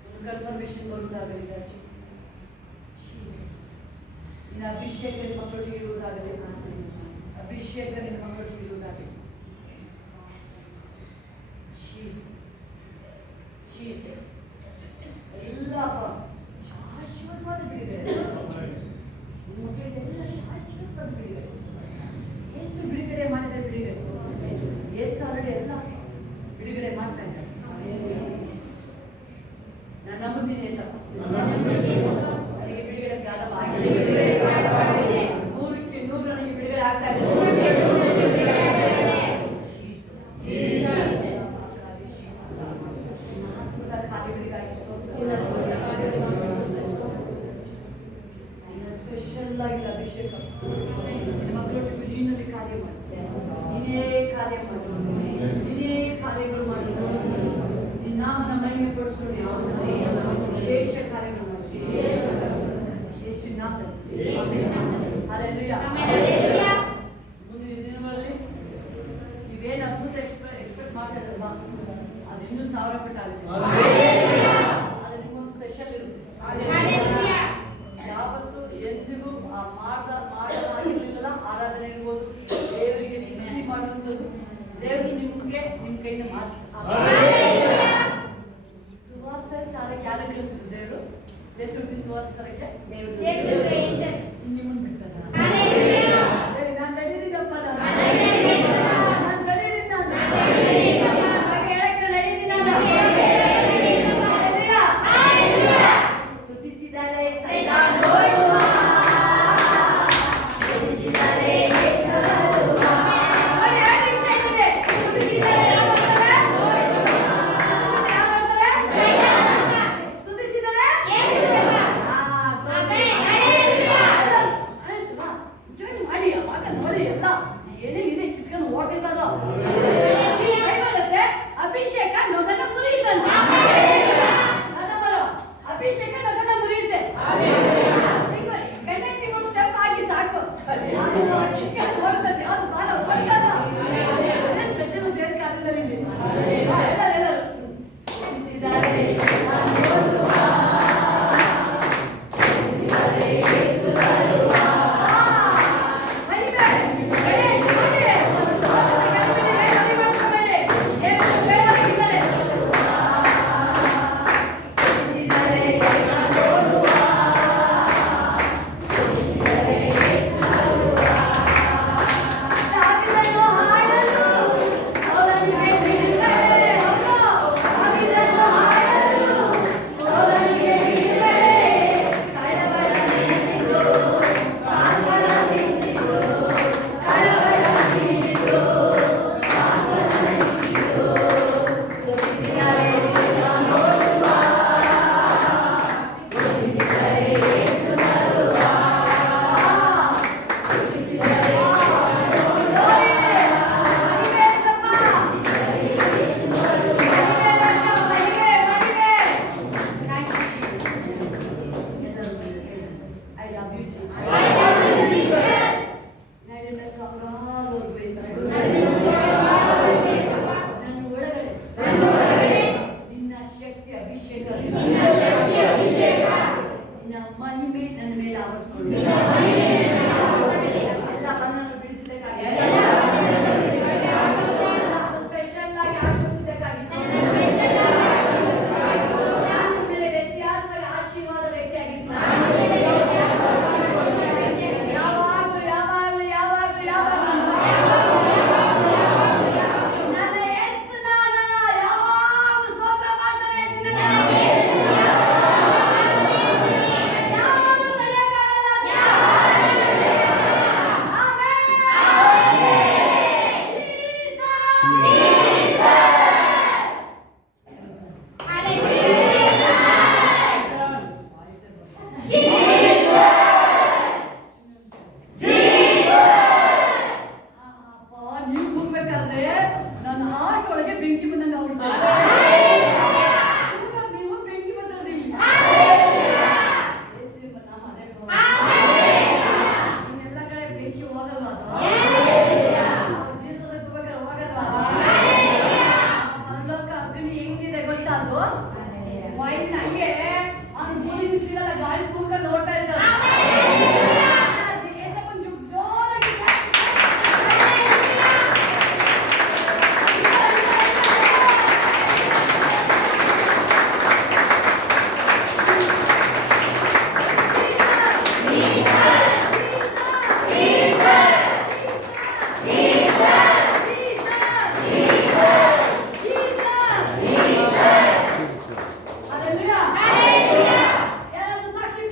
ಒಂದು ಕನ್ಫರ್ಮೇಶನ್ ಕೊಡುತ್ತಾಗಲಿ ರಾಜ. ನಿನ್ನ ಅಭಿಷೇಕ ನಿನ್ನ ಮಕ್ಕಳಿಗೆ ಇರುವುದಾಗಲಿ, ಅಭಿಷೇಕ ನಿನ್ನ ಮಕ್ಕಳಿಗೆ ಇರುವುದಾಗಲಿ. ಎಲ್ಲ ಶಾಶ್ವತವಾದ ಬಿಡುಗಡೆ, ಮಕ್ಕಳಿಗೆಲ್ಲ ಶಾಶ್ವತವಾದ ಬಿಡುಗಡೆ. ಯೇಸು ಬಿಡುಗಡೆ ಮಾಡಿದ ಬಿಡುಗಡೆ, ಯೇಸು ಆಲ್ರೆಡಿ ಎಲ್ಲ ಬಿಡುಗಡೆ ಮಾಡ್ತಾ ಇದ್ದಾರೆ. ನಾನು ನಂಬುತ್ತೀನಿ ಸಹ ನನಗೆ ಬಿಡುಗಡೆ ಪ್ರಾರಂಭ ಆಗಿದೆ, 100ಕ್ಕೆ 100 ನನಗೆ ಬಿಡುಗಡೆ ಆಗ್ತಾ ಇದೆ. ಕಾರ್ಯ ಮಾಡ್ತೀಯ, ನೀನೇ ಕಾರ್ಯ ಮಾಡಿ, ನೀನೇ ಕಾರ್ಯಗಳು ಮಾಡಿ, ನಿನ್ನ ನಾಮನ ಮಹಿಮೆ ಪಡಿಸ್ಕೊಂಡು ವಿಶೇಷ ಕಾರ್ಯಗಳು ಮಾಡಿ ಯೇಸುವಿನ ನಾಮದಲ್ಲಿ. ಹಲ್ಲೆಲೂಯಾ. ಮುಂದಿನ ದಿನಗಳಲ್ಲಿ ನೀವೇನು ಅದ್ಭುತ ಎಕ್ಸ್ಪೆಕ್ಟ್ ಮಾಡ್ತಾ ಇದ್ರಲ್ವಾ, ಅದು ಇನ್ನೂ 1000 ಪಟ್ಟು ಆಗುತ್ತೆ. ಅದು ನಿಮ್ಗೊಂದು ಸ್ಪೆಷಲ್ ಇರುತ್ತೆ. ಯಾವತ್ತು ಎಂದಿಗೂ ಮಾಡಿರಲಿಲ್ಲ ಆರಾಧನೆ ಇರ್ಬೋದು, ದೇವರಿಗೆ ಸ್ತುತಿ ಮಾಡುವಂಥದ್ದು ದೇವರು ನಿಮಗೆ ನಿಮ್ಮ ಕೈಯಿಂದ ಮಾಡಿಸ್ತಾರೆ. ಸುವಾರ್ಥ ಸಾರಕ್ಕೆ ಯಾರು ಕಳಿಸಿದ್ರು ದೇವರು? ದೇಶಕ್ಕೆ ಸುವಾರ್ಥ ಸಾರಕ್ಕೆ ನಿಮ್ಮನ್ನು ಬಿಡ್ತಾರೆ. ನಾನು ನಡೀದಿದ್ದಪ್ಪ, ನಾನು ನಡೀದಿದ್ದ ಸ್ತುತಿಸಿದರೆ ಅಭಿಷೇಕ ನೊಗನ ಮುರಿಯುತ್ತಂತೆ. ಅಭಿಷೇಕ ನೊಗನ ಮುರಿಯುತ್ತೆ. ಗಂಡಂತಿ ಒಂದು ಸ್ಟೆಪ್ ಆಗಿ ಸಾಕು, ಓಡ್ತದೆ. ಅದು ಬಾಲ ಓಡಿದಾಗ ಸ್ಪೆಷಲ್ ದೇವ್ರ ಕಾರ್ಯದಲ್ಲಿ ಎಲ್ಲರೂ ಮಹಿಮೆ ನನ್ನ ಮೇಲೆ ಆವರಿಸಿಕೊಂಡು ಎಲ್ಲ ಬಂಧನ ಬಿಡಿಸಬೇಕಾಗಿ ಸ್ಪೆಷಲ್ ಆಗಿ ಆಶೀರ್ವದಿಸಬೇಕಾಗಿ ನನ್ನ ಮೇಲೆ ವ್ಯತ್ಯಾಸ ಆಶೀರ್ವಾದ ವ್ಯಕ್ತಿಯಾಗಿದ್ದೀನಿ. ಯಾವಾಗಲೂ ಯಾವಾಗಲೂ ಯಾವಾಗಲೂ ಯಾವಾಗಲೂ ನನ್ನ ಯೇಸು ನಾಮನ ಯಾವಾಗಲೂ ಸ್ತೋತ್ರ ಮಾಡ್ತಾನೆ ಇರ್ತೀನಿ. ನನ್ನ ಹಾರ್ಟ್ ಒಳಗೆ ಬೆಂಕಿ ಬಂದಂಗ ನೀವು ಬೆಂಕಿ ಬಂದಿಲ್ಲ ಇನ್ನೆಲ್ಲ ಕಡೆ ಬೆಂಕಿ ಹೋಗಲ್ವಾ? ಪರಲೋಕ ಅಗ್ನಿ ಹೆಂಗಿದೆ ಗೊತ್ತಾ? ಅದು ವೈನ್ ಹಂಗೆ ಅವ್ನು ಬೋಲಿ ಬಿಸಿಲಲ್ಲ ಗಾಳಿ ತೂರ್ಕೊಂಡು ಓಡ್ತಾ ಇದ್ದಾರೆ. ಯಾರಾದ್ರೂ ಸಾಕ್ಷಿ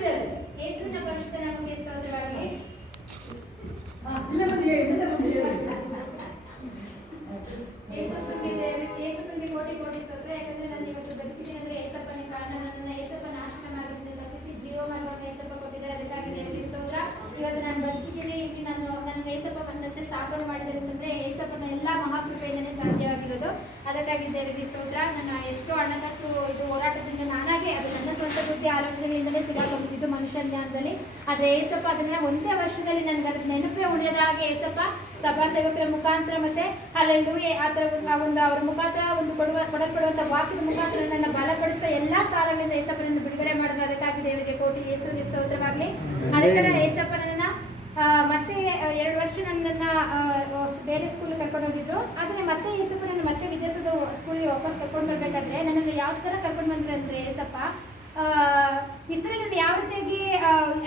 ದೇವರಿಗೆ ಸ್ತೋತ್ರ. ನನ್ನ ಎಷ್ಟೋ ಹಣಕಾಸು ಇದು ಹೋರಾಟದಿಂದ ನಾನಾಗೆ ಅದು ನನ್ನ ಸ್ವಂತ ಬುದ್ಧಿ ಆಲೋಚನೆಯಿಂದಲೇ ಸಿಗಾಕೊಂಡಿದ್ದು ಮನುಷ್ಯನ ಜ್ಞಾನದಲ್ಲಿ. ಆದರೆ ಏಸಪ್ಪ ಅದನ್ನ ಒಂದೇ ವರ್ಷದಲ್ಲಿ ನನಗೆ ಅದಕ್ಕೆ ನೆನಪೇ ಉಳಿಯದ ಹಾಗೆ ಏಸಪ್ಪ ಸಭಾ ಸೇವಕರ ಮುಖಾಂತರ ಮತ್ತೆ ಅಲ್ಲೆಲ್ಲೂಯೆ ಆ ಥರ ಒಂದು ಅವ್ರ ಮುಖಾಂತರ ಒಂದು ಕೊಡಲ್ಪಡುವಂಥ ವಾಕ್ಯದ ಮುಖಾಂತರ ನನ್ನ ಬಲಪಡಿಸ್ತಾ ಎಲ್ಲಾ ಸಾಲಗಳಿಂದ ಏಸಪ್ಪನನ್ನು ಬಿಡುಗಡೆ ಮಾಡಿದ್ರೆ ಅದಕ್ಕಾಗಿ ದೇವರಿಗೆ ಕೋಟಿ ಯೇಸುವಿಗೆ ಸ್ತೋತ್ರವಾಗಲಿ. ಅದೇ ಥರ ಏಸಪ್ಪ ನನ್ನ ಮತ್ತೆ 2 ವರ್ಷ ನನ್ನನ್ನು ಬೇರೆ ಸ್ಕೂಲಿಗೆ ಕರ್ಕೊಂಡು ಹೋಗಿದ್ರು. ಆದರೆ ಮತ್ತೆ ಏಸಪ್ಪ ನನ್ನ ಮತ್ತೆ ವಿದೇಶದ ಸ್ಕೂಲಿಗೆ ವಾಪಸ್ ಕರ್ಕೊಂಡು ಬರಬೇಕಾದ್ರೆ ನನ್ನನ್ನು ಯಾವ ಥರ ಕರ್ಕೊಂಡು ಬಂದ್ರು ಅಂದರೆ ಏಸಪ್ಪ ಇಸ್ರೇಲನ್ನು ಯಾವ ರೀತಿಯಾಗಿ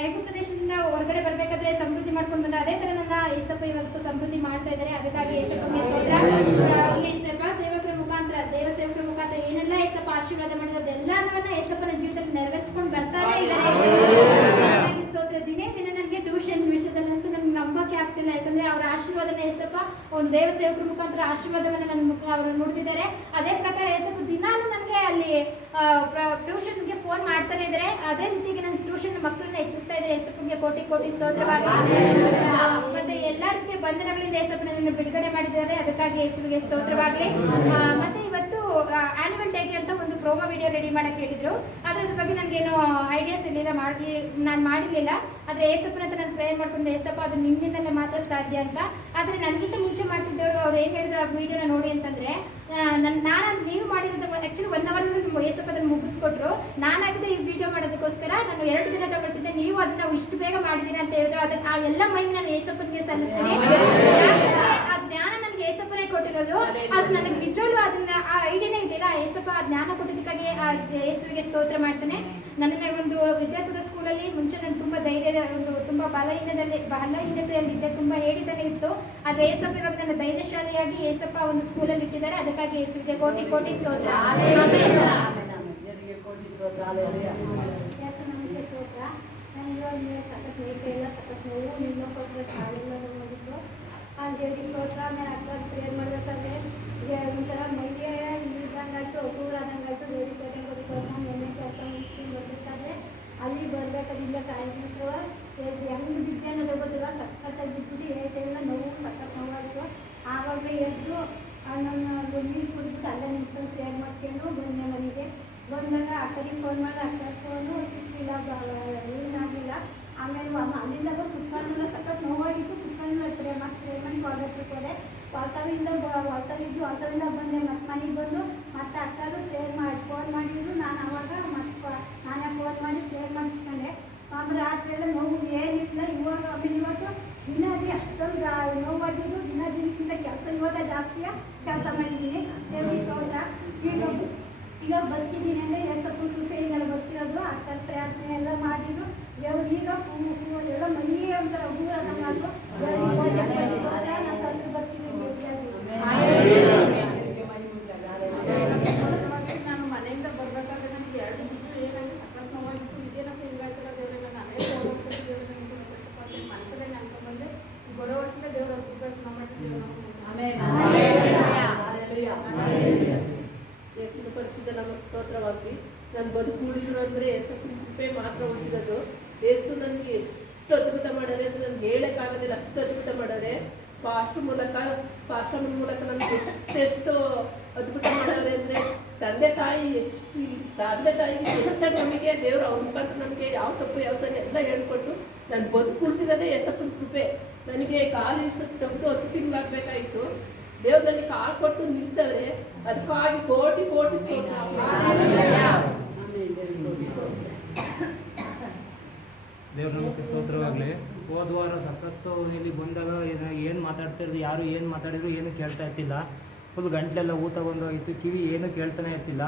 ಐಗುಪ್ತ ದೇಶದಿಂದ ಹೊರಗಡೆ ಬರಬೇಕಾದ್ರೆ ಸಮೃದ್ಧಿ ಮಾಡ್ಕೊಂಡು ಬಂದ ಅದೇ ಥರ ನನ್ನ ಏಸಪ್ಪ ಇವತ್ತು ಸಮೃದ್ಧಿ ಮಾಡ್ತಾ ಇದ್ದಾರೆ. ಅದಕ್ಕಾಗಿ ಏಸಪ್ಪಗೆ ಸ್ತೋತ್ರ. ಇಲ್ಲಿ ಏಸಪ್ಪ ಸೇವಕರ ಮುಖಾಂತರ ದೇವ ಸೇವಕರ ಮುಖಾಂತರ ಏನೆಲ್ಲ ಏಸಪ್ಪ ಆಶೀರ್ವಾದ ಮಾಡಿದ ಅದೆಲ್ಲವನ್ನ ಏಸಪ್ಪನ ಜೀವಿತದಲ್ಲಿ ನೆರವೇರಿಸ್ಕೊಂಡು ಬರ್ತಾನೆ ಇದ್ದಾರೆ. ಸ್ತೋತ್ರ. ದಿನೇ ದಿನ ನನಗೆ ಟ್ಯೂಷನ್ ವಿಷಯದಲ್ಲಂತೂ ನನಗೆ ನಂಬಕ್ಕೆ ಆಗ್ತಿಲ್ಲ. ಯಾಕಂದ್ರೆ ಅವರ ಆಶೀರ್ವಾದನ ಏಸಪ್ಪ ಒಂದು ದೇವ ಸೇವಕರ ಮುಖಾಂತರ ಆಶೀರ್ವಾದವನ್ನ ಅವರು ನೋಡ್ತಿದ್ದಾರೆ. ಅದೇ ಪ್ರಕಾರ ಏಸಪ್ಪ ದಿನಾನು ನನಗೆ ಅಲ್ಲಿ ಟ್ಯೂಷನ್ಗೆ ಫೋನ್ ಮಾಡ್ತಾನೆ ಇದ್ದಾರೆ. ಅದೇ ರೀತಿಗೆ ನನ್ನ ಟ್ಯೂಷನ್ ಮಕ್ಕಳನ್ನ ಹೆಚ್ಚಿಸ್ತಾ ಇದ್ದಾರೆ. ಏಸಪ್ಪನಿಗೆ ಕೋಟಿ ಕೋಟಿ ಸ್ತೋತ್ರವಾಗಿ. ಮತ್ತೆ ಎಲ್ಲಾ ರೀತಿಯ ಬಂಧನಗಳಿಂದ ಏಸಪ್ಪ ನನ್ನನ್ನು ಬಿಡುಗಡೆ ಮಾಡಿದ್ದಾರೆ. ಅದಕ್ಕಾಗಿ ಯೇಸುವಿಗೆ ಸ್ತೋತ್ರವಾಗಲಿ. ಮತ್ತೆ ಇವತ್ತು ಆನ್ಯುವಲ್ ಡೇಗೆ ಅಂತ ಒಂದು ಪ್ರೋಮೋ ವಿಡಿಯೋ ರೆಡಿ ಮಾಡಕ್ಕೆ ಹೇಳಿದ್ರು. ಅದ್ರ ಬಗ್ಗೆ ನನಗೇನು ಐಡಿಯಾಸ್ ಇರಲಿಲ್ಲ, ನಾನು ಮಾಡಿರಲಿಲ್ಲ. ಆದರೆ ಏಸಪ್ಪನ ಹತ್ರ ನಾನು ಪ್ರೇಯರ್ ಮಾಡ್ಕೊಂಡು ಏಸಪ್ಪ ಅದು ನಿಮ್ಮಿಂದಲೇ ಮಾತ್ರ ಸಾಧ್ಯ ಅಂತ. ಆದರೆ ನನಗಿಂತ ಮುಂಚೆ ಮಾಡ್ತಿದ್ದವರು ಅವ್ರು ಏನು ಹೇಳಿದ್ರು ಆ ವಿಡಿಯೋನ ನೋಡಿ ಅಂತಂದರೆ ನೀವು ಮಾಡಿರೋದು ಆ್ಯಕ್ಚುಲಿ 1 ಅವರ್ ಏಸಪ್ಪ ಅದನ್ನು ಮುಗಿಸ್ಕೊಟ್ರು. ನಾನಾಗಿದ್ದರೆ ಈ ವಿಡಿಯೋ ಮಾಡೋದಕ್ಕೋಸ್ಕರ ನಾನು 2 ದಿನ ತಗೊಳ್ತಿದ್ದೆ. ನೀವು ಅದನ್ನ ಇಷ್ಟು ಬೇಗ ಮಾಡಿದ್ದೀರಾ ಅಂತ ಹೇಳಿದ್ರು. ಅದಕ್ಕೆ ಆ ಎಲ್ಲ ಮಹಿಮೆ ನಾನು ಏಸಪ್ಪನಿಗೆ ಸಲ್ಲಿಸ್ತೀನಿ. ಆ ಜ್ಞಾನ ನನಗೆ ಏಸಪ್ಪನೇ ಕೊಟ್ಟಿರೋದು. ಅದು ನನಗೆ ನಿಜವಲ್ಲೂ ಅದನ್ನ ಆ ಐಡಿಯಾನೇ ಇರಲಿಲ್ಲ. ಏಸಪ್ಪ ಆ ಜ್ಞಾನ ಕೊಟ್ಟಿದ್ದಕ್ಕಾಗಿ ಆ ಯೇಸುವಿಗೆ ಸ್ತೋತ್ರ ಮಾಡ್ತೇನೆ. ನನ್ನ ಒಂದು ವಿದ್ಯಾಸದ ಸ್ಕೂಲಲ್ಲಿ ಮುಂಚೆ ನಾನು ತುಂಬ ಧೈರ್ಯದ ತುಂಬ ಬಲಹೀನತೆಯಲ್ಲಿದ್ದೆ, ತುಂಬ ಹೇಳಿದ್ದಾನೆ ಇತ್ತು. ಆದರೆ ಏಸಪ್ಪ ಇವಾಗ ನನ್ನ ಧೈರ್ಯಶಾಲಿಯಾಗಿ ಏಸಪ್ಪ ಒಂದು ಸ್ಕೂಲಲ್ಲಿ ಇಟ್ಟಿದ್ದಾರೆ. ಅದಕ್ಕಾಗಿ ಯೇಸುವಿಗೆ ಕೋಟಿ ಕೋಟಿ ಸ್ತೋತ್ರ. ಆ ದೇವ್ರಿಗೆ ಸ್ತೋತ್ರ. ನಾನು ಅಕ್ಕ ಪ್ರೇಯರ್ ಮಾಡಬೇಕಾದ್ರೆ ಒಂಥರ ಮೈಗೆ ಇಲ್ದಂಗಾಯ್ತು, ಹಗುರಾದಂಗಾಯ್ತು. ದೇವ್ರಿಗೆ ಕಡೆ ಬರ್ಬೇಕು ಎಣ್ಣೆ ಕೆಲಸ ಮುಗಿಸ್ಕೊಂಡು ಬರ್ಬೇಕಾದ್ರೆ ಅಲ್ಲಿ ಬರ್ಬೇಕಾದ್ರೆ ಇಲ್ಲ ಕಾಯಿದ್ರು ಹೆಂಗೆ ಬಿದ್ದೆ ಅನ್ನೋದು ಗೊತ್ತಿಲ್ಲ. ಸಖತ್ತಾಗಿ ಬಿಟ್ಬಿಟ್ಟು ಹೇಳ್ತಾಯಿಲ್ಲ, ನೋವು ಸಖತ್ ನೋವಾಯಿತು. ಆವಾಗ ಎದ್ದು ನನ್ನ ನೀರು ಕುಡಿದ್ಬಿಟ್ಟು ಅಲ್ಲೇ ನಿಂತ್ಕೊಂಡು ಪ್ರೇಯರ್ ಮಾಡ್ಕೊಂಡು ಬಂದೆ ಮನೆಗೆ. ಬಂದಾಗ ಅಕ್ಕರಿಗೆ ಫೋನ್ ಮಾಡಿ ಅಕ್ಕ ಫೋನು ಸಿಕ್ಕಿಲ್ಲ, ಏನಾಗಲಿಲ್ಲ. ಆಮೇಲೆ ಅಲ್ಲಿಂದ ಬಂದು ಕುತ್ಕೊಂಡೆಲ್ಲ ಸಖತ್ ನೋವಾಗಿತ್ತು. ಕುತ್ಕೊಂಡೆಲ್ಲ ಪ್ರೇಯರ್ ಮಾಡಿ ಕಾಲೇಜ್ಗೆ ಹೋದೆ. ವಾತಾವಿಂದ ಬಂದೆ. ಮತ್ತೆ ಮನೆಗೆ ಬಂದು ಮತ್ತೆ ಅಕ್ಕರು ಪ್ರೇಯರ್ ಮಾಡಿ ಫೋನ್ ಮಾಡಿದ್ರು. ನಾನು ಅವಾಗ ಮತ್ತೆ ನಾನೇ ಫೋನ್ ಮಾಡಿ ಪ್ರೇಯರ್ ಮಾಡಿಸ್ಕೊಂಡೆ. ಆಮೇಲೆ ರಾತ್ರಿ ಎಲ್ಲ ನೋವು ಏನಿಲ್ಲ. ಇವಾಗ ಆಮೇಲೆ ಇವತ್ತು ದಿನ ಅಷ್ಟೊಂದು ನೋವಾಗಿದ್ದು ದಿನಕ್ಕಿಂತ ಕೆಲಸ ಇವಾಗ ಜಾಸ್ತಿಯ ಕೆಲಸ ಮಾಡಿದ್ದೀನಿ. ದೇವ್ರಿಗೆ ಸ್ತೋತ್ರ. ಈಗ ಬರ್ತಿದ್ದೀನಿ ಅಂದರೆ ಏಸಪ್ಪ ಕೃಪೆ ಈಗೆಲ್ಲ ಬರ್ತಿರೋದು. ಅಕ್ಕ ಪ್ರಾರ್ಥನೆ ಎಲ್ಲ ಮಾಡಿದ್ರು. ದೇವ್ರು ಈಗ ಎಲ್ಲ ಮನೆಯೇ ಒಂಥರ ಹೂವು ನಮ್ಗಾದ್ರು. ನಾನು ಕಲ್ತು ಬರ್ತೀನಿ. ನಾನು ಮನೆಯಿಂದ ಬರ್ಬೇಕಾದ್ರೆ ನನಗೆ 2 ದಿನ ಏನಾಗಿ ಸಖತ್ ನೋವಾಗಿತ್ತು. ಇದೇನಪ್ಪ ಹಿಂಗಾಯ್ತಲ್ಲ ದೇವರೆಲ್ಲ ನಾನೇ ಮನಸ್ಸಲ್ಲೇ ಅನ್ಕೊಂಡ್ಬಂದೆ. ಬರೋ ವರ್ಷಕ್ಕೆ ದೇವ್ರು ಹೋಗ್ಬೇಕು ನಮ್ಮ ಯೇಸುವಿನ ಪರಿಶುದ್ಧ ನಮಗೆ ಸ್ತೋತ್ರವಾಗಲಿ. ನಾನು ಬದುಕು ಉಳಿದ್ರು ಅಂದರೆ ಯೇಸುವಿನ ಕೃಪೆ ಮಾತ್ರ ಉಳಿದಿರೋದು. ಯೇಸು ನನಗೆ ಎಷ್ಟು ಅದ್ಭುತ ಮಾಡೋರೆ ಅಂದರೆ ನನಗೆ ಹೇಳೋಕ್ಕಾಗೋದಿಲ್ಲ, ಅಷ್ಟು ಅದ್ಭುತ ಮಾಡೋರೆ. ಪಾಶ್ರಮದ ಮೂಲಕ ನನಗೆ ಎಷ್ಟೆಷ್ಟು ಅದ್ಭುತ ಮಾಡೋರೆ ಅಂದರೆ ತಂದೆ ತಾಯಿಗೆ ಹೆಚ್ಚಾಗಿ ನಮಗೆ ದೇವರು ಅವ್ರ ಮುಖಾಂತರ ನಮಗೆ ಯಾವ ತಪ್ಪು ಯಾವ ಸರಿ ಎಲ್ಲ ಹೇಳ್ಕೊಟ್ಟು ನಾನು ಬದುಕು ಉಳಿದಿರೋದೇ ಯೇಸಪ್ಪನ ಕೃಪೆ. ನನಗೆ ಕಾಲು ಇಳಿಸೋದು ತೆಗೆದು 10 ತಿಂಗಳಾಗಬೇಕಾಯಿತು. ದೇವ್ರು ನನಗೆ ಕಾಲು ಕೊಟ್ಟು ನಿಲ್ಸವ್ರೆ. ಅದಕ್ಕಾಗಿ ಕೋಟಿ ಕೋಟಿ ದೇವ್ರ ನಮಗೆ ಸ್ತೋತ್ರವಾಗಲಿ. ಹೋದ ವಾರ ಸಖತ್ತು ಇಲ್ಲಿ ಬಂದಾಗ ಏನು ಮಾತಾಡ್ತಿರೋದು, ಯಾರು ಏನು ಮಾತಾಡಿದ್ರು ಏನು ಕೇಳ್ತಾ ಇರ್ತಿಲ್ಲ. ಫುಲ್ ಗಂಟ್ಲೆಲ್ಲ ಊತ ಬಂದೋಗಿತ್ತು, ಕಿವಿ ಏನು ಕೇಳ್ತಾನೆ ಇರ್ತಿಲ್ಲ.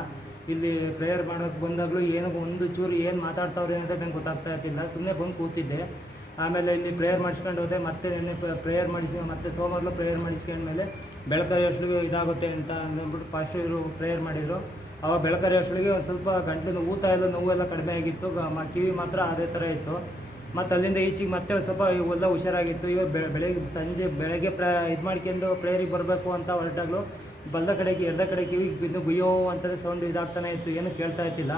ಇಲ್ಲಿ ಪ್ರೇಯರ್ ಮಾಡೋಕ್ಕೆ ಬಂದಾಗಲೂ ಏನೋ ಒಂದು ಚೂರು ಏನು ಮಾತಾಡ್ತಾವ್ರೆ ಅಂತ ನಂಗೆ ಗೊತ್ತಾಗ್ತಾ ಇರ್ತಿಲ್ಲ. ಸುಮ್ಮನೆ ಬಂದು ಕೂತಿದ್ದೆ. ಆಮೇಲೆ ಇಲ್ಲಿ ಪ್ರೇಯರ್ ಮಾಡಿಸ್ಕೊಂಡು ಹೋದೆ. ಮತ್ತೆ ನೆನ್ನೆ ಪ್ರೇಯರ್ ಮಾಡಿಸಿ ಮತ್ತೆ ಸೋಮವಾರಲೂ ಪ್ರೇಯರ್ ಮಾಡಿಸ್ಕೊಂಡ್ಮೇಲೆ ಬೆಳಕರಿ ಅಷ್ಟಲಿಗೆ ಇದಾಗುತ್ತೆ ಅಂತ ಅಂದ್ಬಿಟ್ಟು ಪಾಸ್ಟರು ಪ್ರೇಯರ್ ಮಾಡಿದರು. ಅವಾಗ ಬೆಳಕರಿ ಅಷ್ಟಲಿಗೆ ಒಂದು ಸ್ವಲ್ಪ ಗಂಟಲು ಊತ ಎಲ್ಲ ನೋವೆಲ್ಲ ಕಡಿಮೆ ಆಗಿತ್ತು. ಕಿವಿ ಮಾತ್ರ ಅದೇ ಥರ ಇತ್ತು. ಮತ್ತು ಅಲ್ಲಿಂದ ಈಚೆಗೆ ಮತ್ತೆ ಸ್ವಲ್ಪ ಇವೆಲ್ಲ ಹುಷಾರಾಗಿತ್ತು. ಇವಾಗ ಬೆಳಗ್ಗೆ ಇದು ಮಾಡ್ಕೊಂಡು ಪ್ರೇಯರಿಗೆ ಬರಬೇಕು ಅಂತ ಹೊರಟಾಗಲೂ ಬಲ್ದ ಕಡೆಗೆ ಎಡ್ದ ಕಡೆ ಕಿವಿ ಬಿದ್ದು ಗುಯ್ಯೋ ಅಂತಲೇ ಸೌಂಡ್ ಇದಾಗ್ತಾನೆ ಇತ್ತು, ಏನು ಕೇಳ್ತಾ ಇರ್ತಿಲ್ಲ.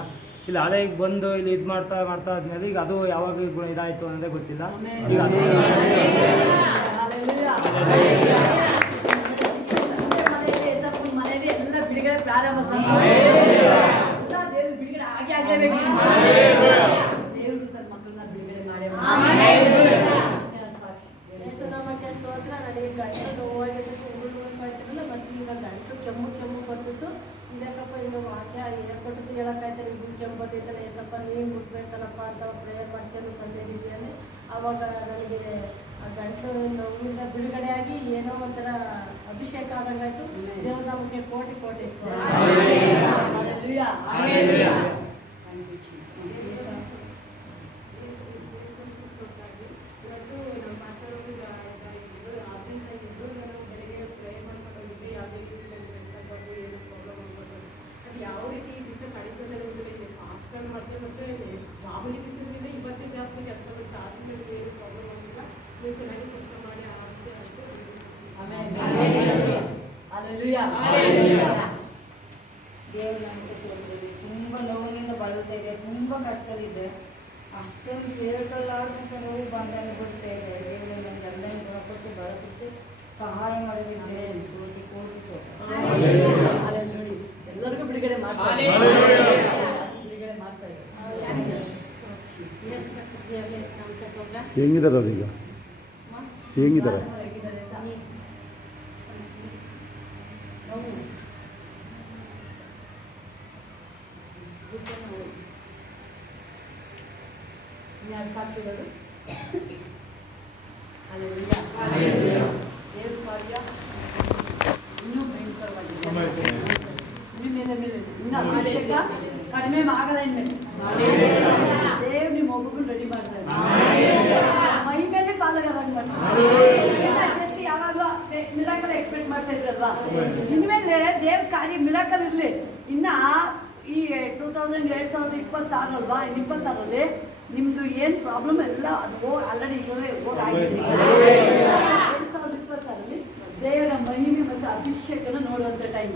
ಇಲ್ಲಿ ಹಳೆಗೆ ಬಂದು ಇಲ್ಲಿ ಇದು ಮಾಡ್ತಾ ಆದ್ಮೇಲೆ ಈಗ ಅದು ಯಾವಾಗ ಇದಾಯಿತು ಅನ್ನೋದೇ ಗೊತ್ತಿಲ್ಲ. ಈಗ ಅದು ಮನೆಯಲ್ಲಿ ಎಲ್ಲ ಬಿಡುಗಡೆ ಆರಂಭ ಎಲ್ಲ ದೇವ್ರು ಬಿಡುಗಡೆ ಆಗೇ ಆಗಲೇಬೇಕು. ದೇವರು ತನ್ನ ಮಕ್ಕಳನ್ನ ಬಿಡುಗಡೆ ಮಾಡೇ ಸಾಕ್ಷಿ. ಯೇಸು ನಾಮಕ್ಕೆ ಸ್ತೋತ್ರ. ನನಗೆ ಗಂಟು ನೋವಾಗಿದ್ದು ಉಗುಳ್ಬೇಕಾಯ್ತಿರಲಿಲ್ಲ, ಮತ್ತು ಈಗ ಗಂಟು ಕೆಮ್ಮು ಬಂದ್ಬಿಟ್ಟು ಇದಕ್ಕಪ್ಪ ಇನ್ನು ವಾಕ್ಯ ಹೇಳ್ಕೊಟ್ಟು ಹೇಳೋಕ್ಕಾಯ್ತಾರೆ. ಇಬ್ಬರು ಕೆಮ್ಮು ಬಂದಿದ್ದಲ್ಲ, ಏಸಪ್ಪ ನೀನು ಮುಟ್ಬೇಕಲ್ಲಪ್ಪ ಅಂತ ಪ್ರೇಯರ್ ಮಾಡ್ಕೊಂಡು ಬಂದಿದ್ದೀನಿ. ಆವಾಗ ನನಗೆ ಆ ಗಂಟು ನೋವಿಂದ ಬಿಡುಗಡೆಯಾಗಿ ಏನೋ ಒಂಥರ ಅಭಿಷೇಕ ಆದಂಗಾಯ್ತು. ದೇವ್ರ ನಮಗೆ ಕೋಟಿ ಕೋಟಿ ಇವತ್ತು ನಮ್ಮ ಮಾತಾಡೋದು ಆಫೀಸ್ ಇದ್ದು ನಾನು ಬೆಳಗ್ಗೆ ಪ್ರೇ ಮಾಡ್ಕೊಂಡು ಹೋಗಿದ್ದೆ. ಯಾವುದೇ ರೀತಿ ನನ್ನ ಕೆಲಸ ಬಂದು ಏನು ಪ್ರಾಬ್ಲಮ್ ಆಗ್ಬೋದು, ಅದು ಯಾವ ರೀತಿ ಈ ದಿವಸ ಕಡಿಮೆ ಇದೆ ಫಾಸ್ಟ್ಗಳು ಮಾಡ್ತೇವೆ. ಮತ್ತು ಮಾಮೂಲಿ ದಿವಸದಿಂದ ಇವತ್ತೇ ಜಾಸ್ತಿ ಕೆಲಸ ಬಿಟ್ಟು ಆದ್ಮೇಲೆ ಏನು ಪ್ರಾಬ್ಲಮ್ ಆಗಿಲ್ಲ. ನೀವು ಚೆನ್ನಾಗಿ ಕೆಲಸ ಮಾಡಿ ಆರಾಮ್ಸೆ ಅಷ್ಟೇ. ದೇವ್ರ ನಮಗೆ ತೋರಿಸಿದೆ. ತುಂಬ ನೋವಿನಿಂದ ಬಳಲ್ತಾ ಇದೆ, ತುಂಬ ಕಷ್ಟವಿದೆ. ಅಷ್ಟೊಂದು ಕೇಳ್ಕೊಳ್ಳಾರ್ದಂಥ ನೋವು ಬಂದಾಗ ಬಿಡ್ತಾ ಇದೆ. ದೇವರು ನನ್ನ ಗಂಡನ ಗುಣಪಟ್ಟು ಬರಪಟ್ಟು ಸಹಾಯ ಮಾಡಿದ್ರೆ ಕೋಟಿ ಕೋಟಿ ಎಲ್ಲರಿಗೂ ಬಿಡುಗಡೆ ಮಾಡ್ತಾರೆ. ಹೆಂಗಿದ್ದಾರೆ ಅದೀಗ? ಹೆಂಗಿದ್ದಾರೆ? ಸಾಕ್ಷಿಗಳು ದೇವ್ರ ಕಾರ್ಯ ಇನ್ನೂ ಭಯಂಕರವಾಗಿದೆ. ಮೇಲೆ ಇನ್ನೂ ಅಭಿಷೇಕ ಕಡಿಮೆ ಆಗಲ್ಲ. ಇನ್ಮೇಲೆ ದೇವ್ರು ನಿಮ್ಮ ಒಬ್ಬಗೂ ರೆಡಿ ಮಾಡ್ತಾರೆ. ಮೈ ಮೇಲೆ ಪಾಲುಗಾರಂಗ್ ಮಾಡ್ತಾರೆ. ಜಸ್ಟ್ ಯಾವಾಗಲೂ ಮಿರಾಕಲ್ ಎಕ್ಸ್ಪೆಕ್ಟ್ ಮಾಡ್ತಾ ಇದ್ರಲ್ವಾ, ಇನ್ಮೇಲೆ ದೇವ್ರ ಕಾರ್ಯ ಮಿರಾಕಲ್ ಇರಲಿ. ಇನ್ನ ಈ 2026 ಅಲ್ವಾ, 26ರಲ್ಲಿ ನಿಮ್ದು ಏನು ಪ್ರಾಬ್ಲಮ್ ಎಲ್ಲ ಅದು ಆಲ್ರೆಡಿ ಈಗಲೇ ಹೋಗಾಗಿದೆ. 2026ರಲ್ಲಿ ದೇವರ ಮಹಿಮೆ ಮತ್ತು ಅಭಿಷೇಕನ ನೋಡುವಂಥ ಟೈಮ್.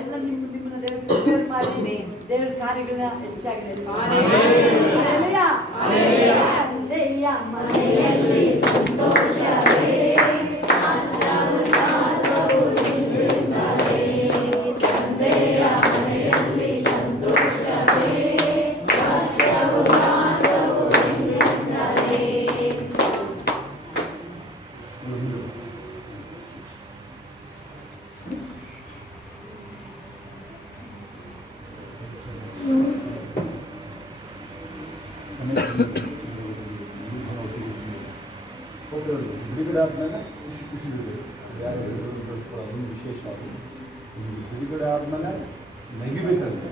ಎಲ್ಲ ನಿಮ್ಮನ್ನ ದೇವ್ರ ಮಾಡಿ ದೇವ್ರ ಕಾರ್ಯಗಳನ್ನ ಹೆಚ್ಚಾಗಿದೆ. ಮನೆಯಲ್ಲಿ ಸಂತೋಷವೇ ಬಿಡುಗಡೆ ಆದಮೇಲೆ ಖುಷಿ ಯಾರು ಅದು ವಿಶೇಷ. ಬಿಡುಗಡೆ ಆದಮೇಲೆ ನೆಗಿಬೇಕಂತೆ.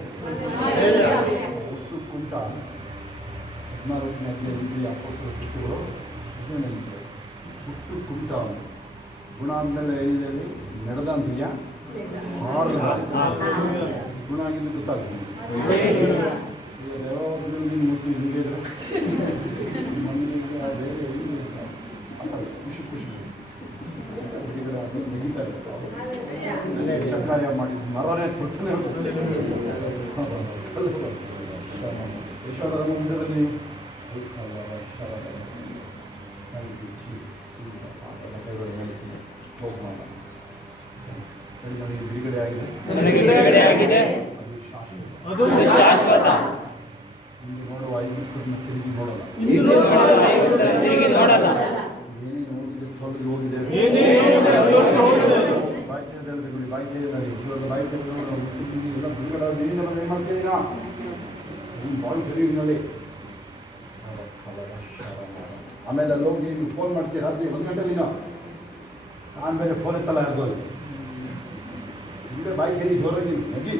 ಒಟ್ಟು ಕುಂಟ 14 ಅಪೋಸ್ತಲ ಕೃತ್ಯಗಳು ನೆನಪಿದೆ. ಹುಟ್ಟು ಕುಂಟ ಗುಣ ಅಂದಮೇಲೆ ಏನಿದೆ ನಡೆದಂತೀಯ ಗುಣ ಆಗಿದ್ದು ಗೊತ್ತಾಗ್ತದೆ. ಈಗ ಯಾವಾಗಲೂ ನೀನು ಮೂರ್ತಿ ಹಿಂಗೆ ಇದ್ರೆ ಖುಷಿ ಖುಷಿ ನೆಗಿತಾ ಇದ್ದಾರೆ. ಚಕ್ರಾಯ ಮಾಡಿ ಮರನೇ ಕೊಡ್ತಾನೆ ಯಶೋಧರ ಮುಂದರಲ್ಲಿ ಬಿಡುಗಡೆ ಆಗಿದೆ. ಅದು ಶಾಶ್ವತ. ಇಂದು ನೋಡುವ ಐಗುಪ್ತರನ್ನ ತಿರುಗಿ ನೋಡಲ್ಲ. ಏನೇನು ಹೋಗಿದೆ ಏನು ಮಾಡ್ತಿದ್ದೀರಾ ಬಾಳ್ ತಿರುಗಿನಲ್ಲಿ. ಆಮೇಲೆ ಅಲ್ಲಿ ಹೋಗಿ ನೀವು ಫೋನ್ ಮಾಡ್ತೀವಿ ರಾತ್ರಿ 1 ಗಂಟೆಲಿನ. ಆಮೇಲೆ ಫೋನ್ ಎತ್ತಲ್ಲ ಇರ್ಬೋದು. ಇಲ್ಲೇ ಬಾಯಿ ತೆರಿ ಜೋರಾಗಿ ನಗಿ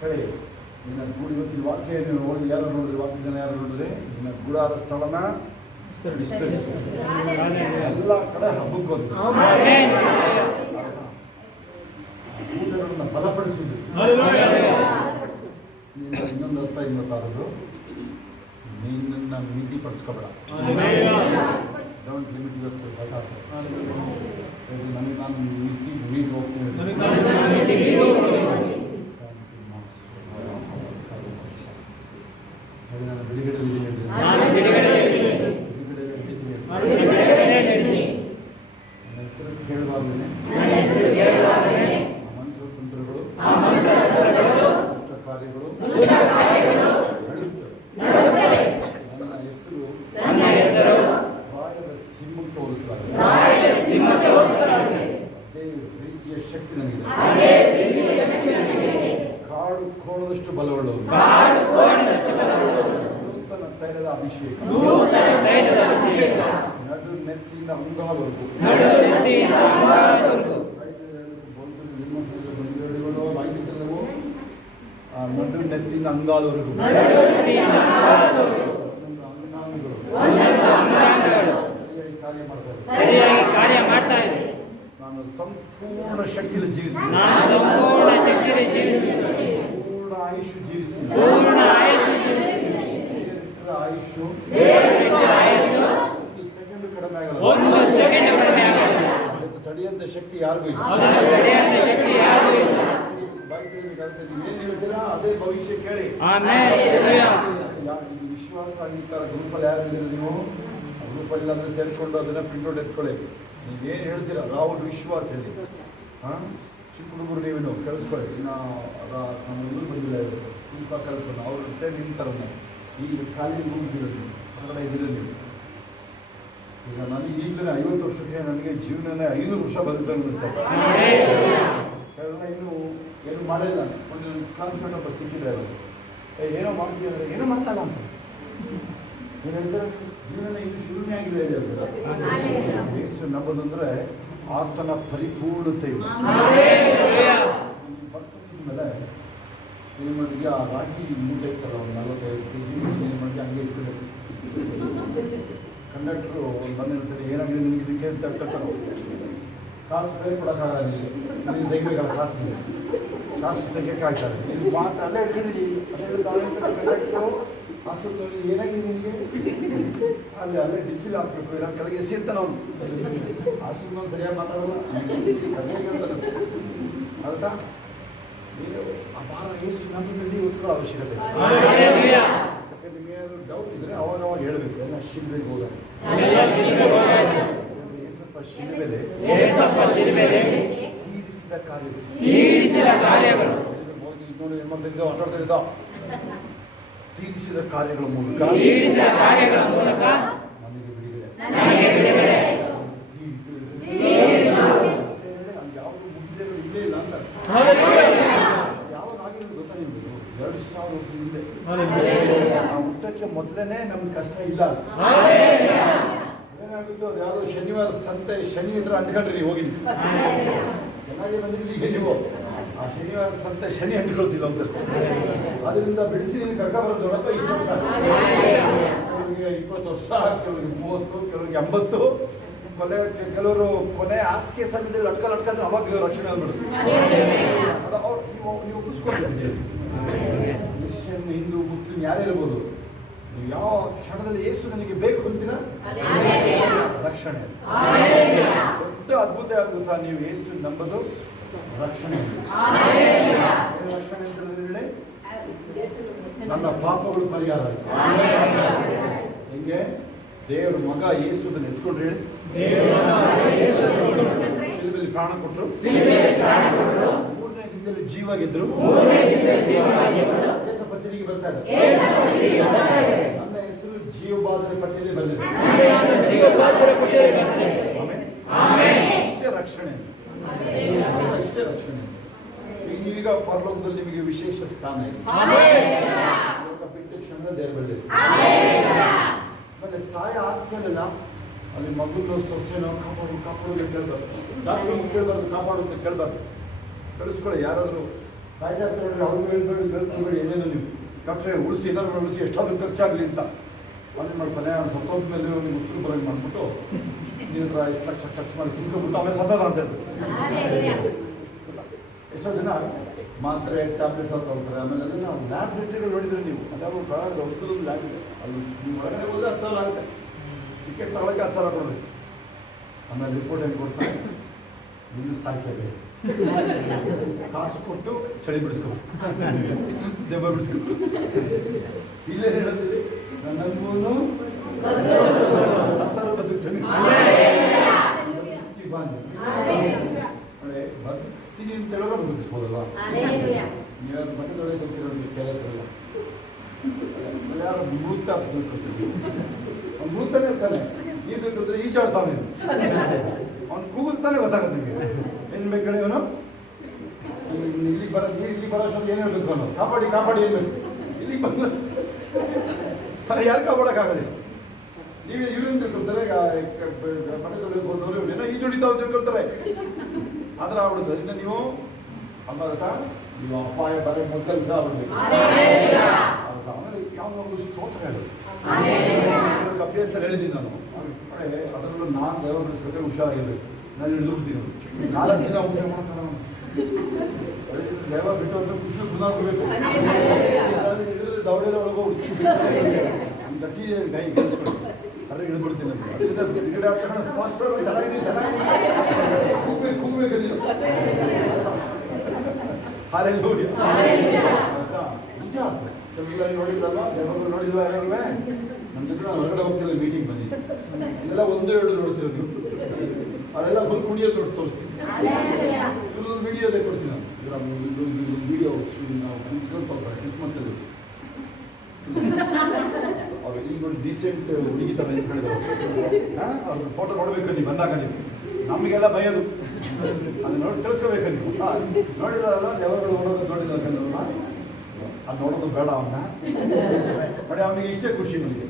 ಹೇಳಿ ನಿನ್ನ ಗೂಡು ಇವತ್ತಿನ ವಾಕ್ಯ ನೀವು ನೋಡಿ ಯಾರು ನೋಡಿದ್ರಿ, ವಾಕ್ಯ ಜನ ಯಾರು ನೋಡಿದ್ರಿ, ನಿನ್ನ ಗೂಡಾದ ಸ್ಥಳನ ಎಲ್ಲ ಕಡೆ ಹಬ್ಬಕ್ಕೆ ಹೋದ್ರು. ಗೂಡರನ್ನ ಬಲಪಡಿಸಿದ್ರು. ಇನ್ನೊಂದು ಅರ್ಥ ಏನು ಗೊತ್ತಾದ್ರು, ನೀನನ್ನ ಮಿತಿ ಪಡಿಸ್ಕೊಬೇಡ. Don't limit yourself. ನನಗೆ ನಾನು ಮಿತಿ ಮೀರಿ ಹೋಗ್ತೀನಿ. ನಾನು ಬಿಡುಗಡೆ ಹೆಸರು ಕೇಳುವಾಗಲೇ ಮಂತ್ರತಂತ್ರಗಳು ದುಷ್ಟ ಕಾರ್ಯಗಳು ನನ್ನ ಹೆಸರು ಪ್ರಾಯದ ಸಿಂಹಕ್ಕೆ ಹೋಲಿಸಲಾಗಿದೆ. ಅದೇ ಪ್ರೀತಿಯ ಶಕ್ತಿ ನನಗಿದೆ. ಕಾಡು ಕೋಣದಷ್ಟು ಬಲವುಳ್ಳವರು. ನೂತನ ತೈಲದ ಅಭಿಷೇಕ. ನಡು ನೆತ್ತಿಯಿಂದ ಅಂಗಾಲವರೆಗೂ. ನಡು ನೆತ್ತಿನ ಅಂಗಾಲವರೆಗೂ ಸರಿಯಾಗಿ ಕಾರ್ಯ ಮಾಡ್ತಾ ಇದೆ. ನಾನು ಸಂಪೂರ್ಣ ಶಕ್ತಿಯಲ್ಲಿ ಜೀವಿಸ್ತೀನಿ. ಪೂರ್ಣ ಆಯುಷು ಜೀವಿಸ್ತೀನಿ. ಒಂದು ಸೆಕೆಂಡ್ ಕಡಿಮೆ ಆಗಲ್ಲ. ಅದಕ್ಕೆ ತಡೆಯಂತ ಶಕ್ತಿ ಯಾರಿಗೂ ಇಲ್ಲ. ಏನು ಹೇಳ್ತೀರಾ ಅದೇ ಭವಿಷ್ಯ ಕೇಳಿ. ಈ ವಿಶ್ವಾಸ ಅಂಗೀಕಾರ ಗ್ರೂಪಲ್ಲಿ ಯಾರಿದ್ದೀರ ನೀವು? ಗ್ರೂಪಲ್ಲಿ ಅಂದ್ರೆ ಸೇರಿಕೊಂಡು ಅದನ್ನ ಪ್ರಿಂಟ್ಔಟ್ ಎತ್ಕೊಳ್ಳಿ. ನೀವೇನು ಹೇಳ್ತೀರಾ ರಾಹುಲ್ ವಿಶ್ವಾಸ ಇದೆ. ಚಿಕ್ಕ ಹುಡುಗರು ನೀವೇನು ಕೇಳಿಸ್ಕೊಳ್ಳಿ. ಇನ್ನು ನಮ್ಮ ಊರು ಬಂದಿಲ್ಲ ತುಂಬ ಕಲ್ಪನೆ ಅವ್ರ ಸೇರಿ ನಿಂತಾರನ್ನ ಈಗ ಖಾಲಿ ಮುಗಿದಿರೋದು ಹೊರಗಡೆ ಇದ್ದೀರ ನೀವು. ಈಗ ನನಗೆ ಈಗಲೇ 50 ವರ್ಷಕ್ಕೆ ನನಗೆ ಜೀವನನೇ 500 ವರ್ಷ ಬದುಕಬೇಕು ಅನ್ನಿಸ್ತದೆ. ಕಾರಣ ಇನ್ನು ಏನು ಮಾಡಿಲ್ಲ. ಒಂದು ಕ್ಲಾಸ್ಮೇಟ್ ಒಬ್ಬ ಸಿಕ್ಕಿದೆ ಅವರು ಏನೋ ಮಾಡ್ತಿದ್ದಾರೆ ಏನೋ ಮಾಡ್ತಾಯಿಲ್ಲ ಅಂತ ಏನು ಹೇಳ್ತಾರೆ. ಜೀವನ ಇನ್ನು ಶೂನ್ಯ ಆಗಿದೆ ಯೇಸು ನಂಬೋದು ಅಂದರೆ ಆತನ ಪರಿಪೂರ್ಣತೆ. ಬಸ್ ಮೇಲೆ ಏನು ಮಾಡಿದ್ವಿ ಆ ರಾಗಿ ಮೂಟೆ ಇರ್ತಲ್ಲ ಒಂದು 45 kg ಏನು ಮಾಡಿದ್ವಿ ಹಂಗೆ ಇಟ್ಕೊಂಡು ಕಂಡಕ್ಟ್ರು ಒಂದು ಬಂದು ಹೇಳ್ತಾರೆ ಏನಾಗಿದೆ ನಿಮಗೆ ಇದಕ್ಕೆ ಅಂತ ಕಟ್ಟರು. ಕಾಸು ಬೇರೆ ಕೊಡೋಕ್ಕಾಗಲ್ಲ. ನೀವು ತೆಗಿಬೇಕಲ್ಲ ಕಾಸು ತೆಗಿಯಕ್ಕೆ ಆಗ್ತಾರೆ. ನೀವು ಮಾತು ಅಲ್ಲೇ ಇಟ್ಕೊಂಡಿದ್ದೀವಿ ಕಂಡಕ್ಟ್ರು ಹಾಸ್ಪಿಟ್ಲಲ್ಲಿ ಏನಾಗಿದೆ ನಿಮಗೆ ಅಲ್ಲೇ ಡಿಕ್ಕಿಲ್ ಹಾಕ್ಬೇಕು. ಇಲ್ಲ ಕೆಳಗೆ ಎಸಿರ್ತಾನೆ ಅವನು. ಹಾಸ್ಪಿಟ್ಲ್ ಸರಿಯಾಗಿ ಮಾತಾಡೋಲ್ಲ, ಸರಿಯಾಗಿ ಹೇಳ್ತಾನೆ. ಆಗುತ್ತಾ ನೀವು ಅಪಾರ ಯೇಸು ನಮ್ಮ ಮೇಲೆ ಉತ್ಕೊಳ್ಳೋ ಅವಶ್ಯಕತೆ. ಯಾಕಂದ್ರೆ ನಿಮಗೆ ಏನಾದರೂ ಡೌಟ್ ಇದ್ದರೆ ಅವಾಗ ಹೇಳಬೇಕು. ಎಲ್ಲ ಶಿಲ್ಬೆಗೆ ಹೋಗೋದು ಶಿಲ್ಬೆಲೆ ತೀರಿಸಿದ ಕಾರ್ಯಗಳು ನೋಡಿ ಏನು ಮಾಡ್ತಿದ್ದೋ ಆಟಾಡ್ತಾ ಇದ್ದೋ ತೀರಿಸಿದ ಕಾರ್ಯಗಳ ಮೂಲಕ ನಮಗೆ ಬಿಡುಗಡೆ. ಯಾವುದು ಮುಗಿದೇ ಇಲ್ಲೇ ಇಲ್ಲ ಅಂತ ಯಾವಾಗ ಆಗಿರೋದು ಗೊತ್ತಾ ನಿಮ್ಗೆ? 2000 ವರ್ಷದ ಹಿಂದೆ ನಾವು ಹುಟ್ಟಕ್ಕೆ ಮೊದಲೇ ನಮ್ಗೆ ಕಷ್ಟ ಇಲ್ಲ. ಏನಾಗುತ್ತೋ ಅದು ಯಾವುದೋ ಶನಿವಾರ ಸಂತೆ ಶನಿ ಹತ್ರ ಅಂಟ್ಕೊಂಡ್ರಿ ನೀವು ಹೋಗಿ ಚೆನ್ನಾಗಿ ಬಂದಿರಲಿ ಈಗ ನೀವು ಆ ಶನಿವಾರ ಸಂತೆ ಶನಿ ಅಂಟ್ಕೊಳ್ತಿಲ್ಲ ಅಂತ. ಅದರಿಂದ ಬಿಡಿಸಿ ನಿಮ್ಗೆ ಕರ್ಕ ಬರೋದು ನೋಡಪ್ಪ ಇಷ್ಟು ವರ್ಷ. ಕೆಲವರಿಗೆ 20 ವರ್ಷ, ಕೆಲವರಿಗೆ 30, ಕೆಲವರಿಗೆ 80. ಕೆಲವರು ಕೊನೆ ಹಾಸಿಗೆ ಸಮಯದಲ್ಲಿ ಲಟ್ಕಂದ್ರೆ ಅವಾಗ ರಕ್ಷಣೆ ಆಗ್ಬಿಡುದು. ಅದು ಅವ್ರು ನೀವು ಒಪ್ಪಿಸ್ಕೊಳ್ತೀರಿ. ಕ್ರಿಶ್ಚಿಯನ್, ಹಿಂದೂ, ಮುಸ್ಲಿಂ ಯಾರೇ ಇರ್ಬೋದು. ನೀವು ಯಾವ ಕ್ಷಣದಲ್ಲಿ ಯೇಸು ನನಗೆ ಬೇಕು ಅಂತೀರಾ ರಕ್ಷಣೆ. ದೊಡ್ಡ ಅದ್ಭುತ ಆಗುತ್ತಾ ನೀವು ಯೇಸು ನಂಬೋದು ರಕ್ಷಣೆ. ರಕ್ಷಣೆ ಅಂತ ಹೇಳಿ ನನ್ನ ಪಾಪಗಳು ಪರಿಹಾರ ಆಯಿತು. ಹೆಂಗೆ ದೇವರ ಮಗ ಯೇಸುವನ್ನು ಎತ್ಕೊಂಡ್ರು ಹೇಳಿ. ಶಿಲುಬೆಯಲ್ಲಿ ಪ್ರಾಣ ಕೊಟ್ಟರು, 3ನೇ ದಿನದಲ್ಲಿ ಜೀವ ಗೆದ್ರು. ಪತ್ರಿಕೆ ಬರ್ತಾ ಇದೆ. ನನ್ನ ಹೆಸರು ಜೀವಬಾಧನೆ ಪಟ್ಟಿಯಲ್ಲಿ ಬಂದಿದೆ. ಇಷ್ಟೇ ರಕ್ಷಣೆ. ಇಷ್ಟೇ ರಕ್ಷಣೆ. ನೀವೀಗ ಪರಲೋಕದಲ್ಲಿ ನಿಮಗೆ ವಿಶೇಷ ಸ್ಥಾನ ಇದೆ. ಬಿಟ್ಟ ಕ್ಷಣ ದೇವ್ರ ಬಳ್ಳಿ. ಆಮೇಲೆ ಸಾಯ ಆಸ್ಮೇಲೆಲ್ಲ ಅಲ್ಲಿ ಮಗುನೋ ಸೊಸೆನೋ ಕಾಪಾಡೋದು ಕೇಳ್ಬಾರ್ದು. ಡಾಕ್ಟರ್ ಕೇಳ್ಬಾರ್ದು, ಕಾಪಾಡು ಅಂತ ಕೇಳ್ಬಾರ್ದು. ಕಳಿಸ್ಕೊಳ್ಳಿ. ಯಾರಾದರೂ ಕಾಯ್ದೆ ಹತ್ರ ಅವ್ರು ಹೇಳ್ಬೇಡಿ ಏನೇನೋ ನೀವು ಡಾಕ್ಟ್ರೇ ಉಳಿಸಿ ಏನಾದ್ರು ಉಳಿಸಿ ಎಷ್ಟಾದ್ರೂ ಖರ್ಚಾಗಲಿ ಅಂತ ಅಲ್ಲಿ ಮಾಡ್ತಾನೆ. ಅವ್ನು ಸತ್ತೋದ ಮೇಲೆ ನೀವು ಉತ್ತರ ಬರೋಂಗೆ ಮಾಡಿಬಿಟ್ಟು ನಿನ್ನ ಹತ್ರ ಎಷ್ಟು ಲಕ್ಷ ಖರ್ಚು ಮಾಡಿ ತಿಳ್ಕೊಬಿಟ್ಟು ಆಮೇಲೆ ಸತ್ತೋದ ಅಂತ ಹೇಳ್ತಾರೆ. ಎಷ್ಟೋ ಜನ ಮಾತ್ರೆ ಟ್ಯಾಬ್ಲೆಟ್ಸ್ ಅಂತ ಹೋಗ್ತಾರೆ. ಆಮೇಲೆ ಅಲ್ಲಿ ನಾವು ಲ್ಯಾಬ್ರೇಟರಿಗಳು ನೋಡಿದ್ರೆ ನೀವು ಅದಾವ ಭಾಳ ದೊಡ್ಡದೊಂದು ಲ್ಯಾಬ್ ಇದೆ. ಅಲ್ಲಿ ನೀವು ಒಳಗಡೆ ಹೋದ್ರೆ 10,000 ಆಗುತ್ತೆ. ಟಿಕೆಟ್ ತಗೊಳಕ್ಕೆ 10,000 ಕೊಡಬೇಕು. ಆಮೇಲೆ ರಿಪೋರ್ಟ್ ಏನು ಕೊಡ್ತಾರೆ, ಇನ್ನು ಸಾಯ್ತೇವೆ ಕಾಸು ಕೊಟ್ಟು ಚಳಿ ಬಿಡಿಸ್ಕೊ ದೆಬ್ಬ ಬಿಡಿಸ್ಕೊ. ಇಲ್ಲೇ ಹೇಳೋದಿಲ್ಲ ನನ್ನನ್ನು ಬದುಕ್ತಾನೆ. ಅಂತ ಹೇಳಿದ್ರೆ ಬದುಕಿಸ್ಬೋದಲ್ವಾ? Hallelujah. ನೀವು ಬಟ್ಟೆ ತೊಳೆದು ಹೋಗ್ತಿರೋರಿಗೆ ಕೇಳತ್ತಲ್ಲ, ಯಾರು ಮೃತ ತಿಳ್ಕೊತೀವಿ, ಅವ್ನು ಮೃತನೇ ಇರ್ತಾನೆ, ನೀರು ತಿಳ್ಕೊತಾರೆ ಈಚಾಡ್ತಾನೆ, ಅವ್ನು ಕೂಗುತ್ತಾನೆ ಗೊತ್ತಾಗುತ್ತೆ ನಿಮಗೆ ಏನು ಬೇಕು ಹೇಳಿ ಅವನು. ಇಲ್ಲಿ ಬರೋ ಅಷ್ಟೊಂದು ಏನು ಹೇಳ್ಬೇಕು ಅವನು, ಕಾಪಾಡಿ ಕಾಪಾಡಿ ಏನ್ಬೇಕು, ಇಲ್ಲಿ ಬಂದ್ರೆ ಯಾರು ಕಾಪಾಡೋಕ್ಕಾಗಲ್ಲ. ನೀವು ಇವ್ರೇನು ತಿಳ್ಕೊಳ್ತಾರೆ, ಬಟ್ಟೆ ತೊಳೆಯೋಕೆ ಹೋದವರು ಏನೋ ಈ ಜುಡಿತಾವ್ ತಿಳ್ಕೊಳ್ತಾರೆ, ಆ ಥರ ಆಗ್ಬಿಡುತ್ತೆ. ಅದರಿಂದ ನೀವು ಅಮ್ಮ ನೀವು ಅಪಾಯ ಬರ ಮೊದಲು ಆಗ್ಬಿಡ್ಬೇಕು. ಆಮೇಲೆ ಯಾವಾಗಲೂ ಸ್ತೋತ್ರ ಹೇಳೋದು, ಅಭ್ಯಾಸ ಹೇಳಿದ್ದೀನಿ ನಾನು. ಅದರಲ್ಲೂ ನಾನು ದೈವ ಬೆಳೆಸ್ಬೇಕಾದ್ರೆ ಹುಷಾರಾಗಿರ್ಬೇಕು. ನಾನು ಹಿಡಿದುಬಿಡ್ತೀನಿ, 4 ದಿನ ಉಪಯೋಗ ಮಾಡ್ತಾನೆ ದೈವ ಬಿಟ್ಟು ಅಂದ್ರೆ ಖುಷಿ ಗುಣಾಗಬೇಕು, ಹಿಡಿದ್ರೆ ದವಡೆಲ್ಲ ಒಳಗೋಗ್ಬಿಡ್ತೀನಿ, ನಮ್ಮ ಗಟ್ಟಿ ಕೈ ಕೆಲ್ಸ್ಕೊಂಡು ಅರೆ ಹಿಡಿದ್ಬಿಡ್ತೀನಿ. ಅದರಿಂದ ಗಿಡ ಚೆನ್ನಾಗಿದೆ ಚೆನ್ನಾಗಿ ಕೂಗಬೇಕು ನೀನು. ಹಾಲೆಲ್ಲ ನೋಡಿ ನಿಜ ನೋಡಿದ್ರಲ್ಲ, ಯಾವಾಗಲೂ ನೋಡಿಲ್ವ ಯಾರು ನಮ್ಮ ಜೊತೆ ನಾನು ಹೊರಗಡೆ ಹೋಗ್ತಿಲ್ಲ, ಮೀಟಿಂಗ್ ಬಂದಿದ್ದೆ, ಇದೆಲ್ಲ 1-2 ನೋಡ್ತೀರ ನೀವು, ಅವರೆಲ್ಲ ಫುಲ್ ಕುಣಿಯೋದು ನೋಡಿ ತೋರಿಸ್ತೀನಿ. ಇವ್ರದ್ದು ವಿಡಿಯೋದೇ ಕೊಡ್ತೀನಿ ನಾನು, ವಿಡಿಯೋ ನಾವು ತೋರಿಸ್ತಾರೆ ಕ್ರಿಸ್ಮಸ್ನಲ್ಲಿ. ಅವ್ರು ಈಗ ನೋಡಿ ಡೀಸೆಂಟ್ ಹುಡುಗಿ ಥರ ನಿಂತ್ಕೊಂಡಿದ್ದಾರೆ, ಅವ್ರ ಫೋಟೋ ನೋಡ್ಬೇಕು ನೀವು ಬಂದಾಗ. ನೀವು ನಮಗೆಲ್ಲ ಭಯದು, ಅದು ನೋಡಿ ಕಳಿಸ್ಕೋಬೇಕು ನೀವು. ನೋಡಿದಾರಲ್ಲ ಯಾವಾಗಲೂ ನೋಡೋದು ನೋಡಿಲ್ಲ ಕಣ್ಣವ್ರನ್ನ, ಅದು ನೋಡೋದು ಬೇಡ ಅವನ್ನ ನೋಡಿ, ಅವನಿಗೆ ಇಷ್ಟೇ ಖುಷಿ ನನಗೆ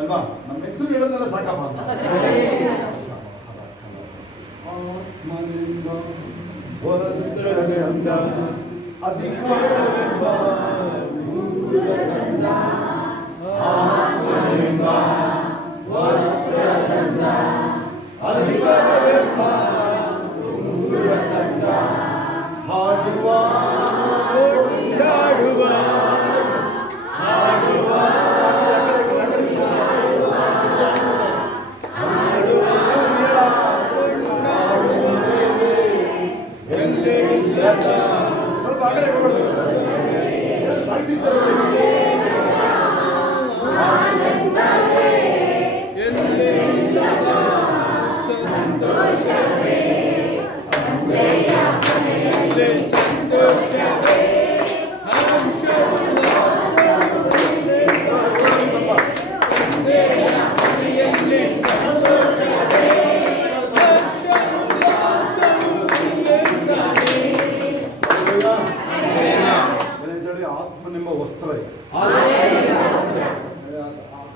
ಅಲ್ವಾ. ನಮ್ಮ ಹೆಸರು ಹೇಳೋದೆಲ್ಲ ಸಾಕಪ್ಪ ಅಂತ. ಆತ್ಮನಿಂದ ವಸ್ತ್ರಗಂಧ ಅಧಿಕಾರವೆಂಬ ಉಂಗುರಗಂಧ, ಆತ್ಮನಿಂದ ವಸ್ತ್ರಗಂಧ ಅಧಿಕಾರವೆಂಬ ಉಂಗುರಗಂಧ, ಹಾಡುವ ಕೊಂಡಾಡುವ ಹಾಡುವ ಸ್ವಲ್ಪ ಆಗಡೆ ಆತ್ಮನೆಂಬ ವಸ್ತ್ರ